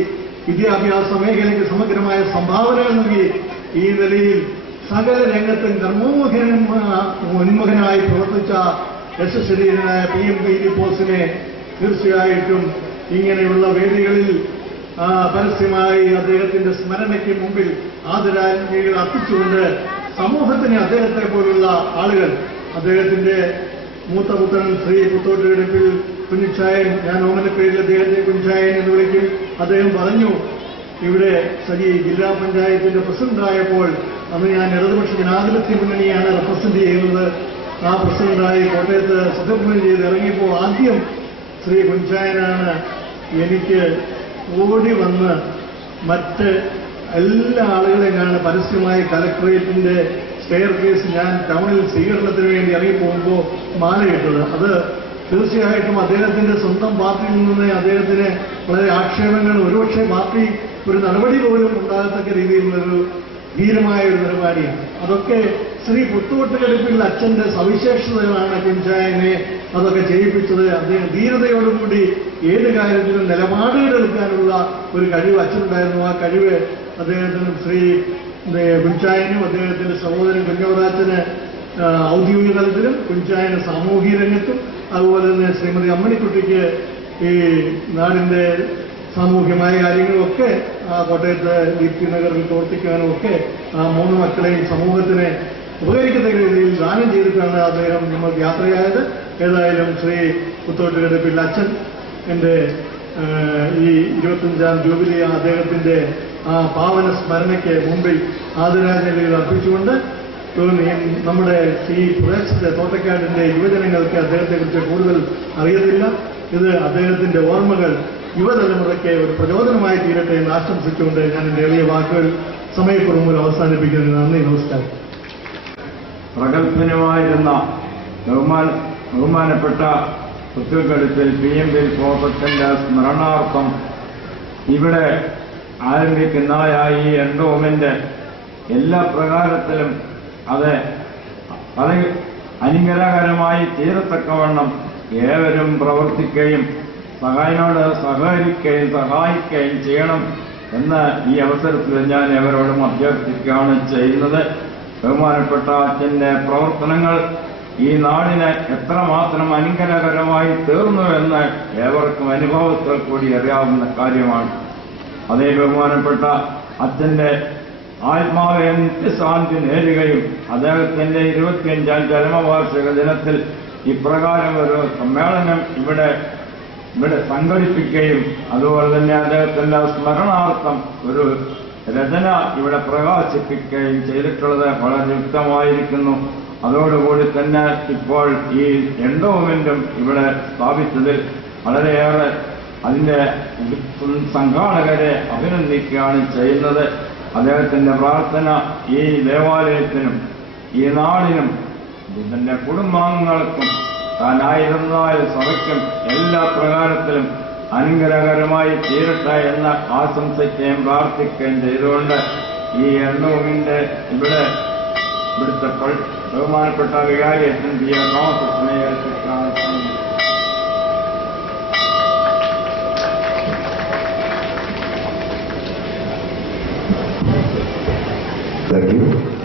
വിദ്യാഭ്യാസ മേഖലയ്ക്ക് സമഗ്രമായ സംഭാവനകൾ നൽകി. ഈ നിലയിൽ സകല രംഗത്തും കർമ്മോന്മുഖനായി പ്രവർത്തിച്ച യശശരീരനായ PMPD പോസിനെ തീർച്ചയായിട്ടും ഇങ്ങനെയുള്ള വേദികളിൽ പരസ്യമായി അദ്ദേഹത്തിന്റെ സ്മരണയ്ക്ക് മുമ്പിൽ ആദരാഞ്ജലികൾ അർപ്പിച്ചുകൊണ്ട് സമൂഹത്തിന് അദ്ദേഹത്തെ പോലുള്ള ആളുകൾ, അദ്ദേഹത്തിന്റെ മൂത്ത പുത്രൻ ശ്രീ പുത്തോട്ടുകടുപ്പിൽ കുഞ്ഞിച്ചായൻ, ഞാൻ ഓമനപ്പേരിൽ അദ്ദേഹത്തെ കുഞ്ഞിച്ചായൻ എന്ന് വിളിക്കും, അദ്ദേഹം പറഞ്ഞു, ഇവിടെ ജില്ലാ പഞ്ചായത്തിന്റെ പ്രസിഡന്റായപ്പോൾ അന്ന് ഞാൻ ഇടതുപക്ഷ ജനാധിപത്യ മുന്നണിയാണ് റെപ്രസെന്റ് ചെയ്യുന്നത്. ആ പ്രസിഡന്റായി കോട്ടയത്ത് സത്യപ്രതിജ്ഞ ചെയ്ത് ഇറങ്ങിയപ്പോൾ ആദ്യം ശ്രീ കുഞ്ഞിച്ചായനാണ് എനിക്ക് ഓടി വന്ന് മറ്റ് എല്ലാ ആളുകളെയും ഞാൻ പരസ്യമായി കലക്ടറേറ്റിന്റെ സ്റ്റെയർ കേസ് ഞാൻ ടൗണിൽ സ്വീകരണത്തിന് വേണ്ടി ഇറങ്ങിപ്പോകുമ്പോൾ മാലയിട്ടത്. അത് തീർച്ചയായിട്ടും അദ്ദേഹത്തിന്റെ സ്വന്തം പാർട്ടിയിൽ നിന്ന് അദ്ദേഹത്തിന് വളരെ ആക്ഷേപങ്ങൾ, ഒരുപക്ഷെ പാർട്ടി ഒരു നടപടി പോലും ഉണ്ടാകത്തക്ക രീതിയിലുള്ളൊരു ധീരമായ ഒരു പരിപാടിയാണ്. അതൊക്കെ ശ്രീ പുത്തോട്ടുകടുപ്പിൽ അച്ഛന്റെ സവിശേഷതകളാണ് കുഞ്ചായനെ അതൊക്കെ ചെയ്യിപ്പിച്ചത്. അദ്ദേഹം ധീരതയോടുകൂടി ഏത് കാര്യത്തിലും നിലപാടുകൾ എടുക്കാനുള്ള ഒരു കഴിവ് അച്ഛനുണ്ടായിരുന്നു. ആ കഴിവ് അദ്ദേഹത്തിനും ശ്രീ കുഞ്ചായനും അദ്ദേഹത്തിന്റെ സഹോദരൻ കുഞ്ഞവറാച്ചന് ഔദ്യോഗിക തലത്തിലും കുഞ്ചായന് സാമൂഹിക രംഗത്തും അതുപോലെ തന്നെ ശ്രീമതി അമ്മണിക്കുട്ടിക്ക് ഈ നാടിന്റെ സാമൂഹ്യമായ കാര്യങ്ങളുമൊക്കെ കോട്ടയത്ത് ദീപ്തി നഗറിൽ പ്രവർത്തിക്കാനും ഒക്കെ ആ 3 മക്കളെയും സമൂഹത്തിന് ഉപകരിക്കുന്ന രീതിയിൽ ദാനം ചെയ്തിട്ടാണ് അദ്ദേഹം നമ്മൾക്ക് യാത്രയായത്. ഏതായാലും ശ്രീ പുത്തോട്ടുകട പിള്ളച്ചൻ എൻ്റെ ഈ 25ാം ജൂബിലി അദ്ദേഹത്തിന്റെ ആ പാവന സ്മരണയ്ക്ക് മുമ്പിൽ ആദരാഞ്ജലികൾ അർപ്പിച്ചുകൊണ്ട് നമ്മുടെ ഈ പ്രദേശത്തെ തോട്ടക്കാടിന്റെ യുവജനങ്ങൾക്ക് അദ്ദേഹത്തെക്കുറിച്ച് കൂടുതൽ അറിയത്തില്ല. ഇത് അദ്ദേഹത്തിന്റെ ഓർമ്മകൾ യുവതലമുറയ്ക്ക് ഒരു പ്രചോദനമായി തീരട്ടെ എന്ന് ആശംസിച്ചുകൊണ്ട് ഞാൻ എൻ്റെ എളിയ വാക്കുകൾ സമയക്കുറവ് അവസാനിപ്പിക്കുന്നത്. നന്ദി, നമസ്കാരം. പ്രഗത്ഭനുമായിരുന്ന ബഹുമാനപ്പെട്ട പുത്തൂർക്കടുത്തിൽ PMB പ്രോഫസറിന്റെ സ്മരണാർത്ഥം ഇവിടെ ആരംഭിക്കുന്ന ഈ എൻഡോമെന്റ് എല്ലാ പ്രകാരത്തിലും അത് അനുഗ്രഹകരമായി തീരത്തക്കവണ്ണം ഏവരും പ്രവർത്തിക്കുകയും സഹായിക്കുകയും ചെയ്യണം എന്ന് ഈ അവസരത്തിൽ ഞാൻ ഏവരോടും അഭ്യർത്ഥിക്കുകയാണ് ചെയ്യുന്നത്. ബഹുമാനപ്പെട്ട അച്ഛന്റെ പ്രവർത്തനങ്ങൾ ഈ നാടിന് എത്രമാത്രം അനുഗ്രഹകരമായി തീർന്നു എന്ന് ഏവർക്കും അനുഭവത്തിൽ കൂടി അറിയാവുന്ന കാര്യമാണ്. അതേ ബഹുമാനപ്പെട്ട അച്ഛന്റെ ആത്മാവെ നിത്യശാന്തി നേടുകയും അദ്ദേഹത്തിന്റെ 25ാം ചരമവാർഷിക ദിനത്തിൽ ഇപ്രകാരം ഒരു സമ്മേളനം ഇവിടെ സംഘടിപ്പിക്കുകയും അതുപോലെ തന്നെ അദ്ദേഹത്തിന്റെ സ്മരണാർത്ഥം ഒരു രചന ഇവിടെ പ്രകാശിപ്പിക്കുകയും ചെയ്തിട്ടുള്ളത് വളരെ യുക്തമായിരിക്കുന്നു. അതോടുകൂടി തന്നെ ഇപ്പോൾ ഈ എൻഡോമെന്റും ഇവിടെ സ്ഥാപിച്ചതിൽ വളരെയേറെ അതിന്റെ സംഘാടകരെ അഭിനന്ദിക്കുകയാണ് ചെയ്യുന്നത്. അദ്ദേഹത്തിന്റെ പ്രാർത്ഥന ഈ ദേവാലയത്തിനും ഈ നാടിനും ഇതിന്റെ കുടുംബാംഗങ്ങൾക്കും താനായിരുന്നായ സഭയ്ക്കും എല്ലാ പ്രകാരത്തിലും അനുഗ്രഹകരമായി തീരട്ടെ എന്ന ആശംസിക്കുകയും പ്രാർത്ഥിക്കുകയും ചെയ്തുകൊണ്ട് ഈ എണ്ണൂമിന്റെ ഇവിടുത്തെ ബഹുമാനപ്പെട്ട വികാരി അച്ഛൻ തോമസിനെ ഏൽപ്പിക്കാണ്. Thank you.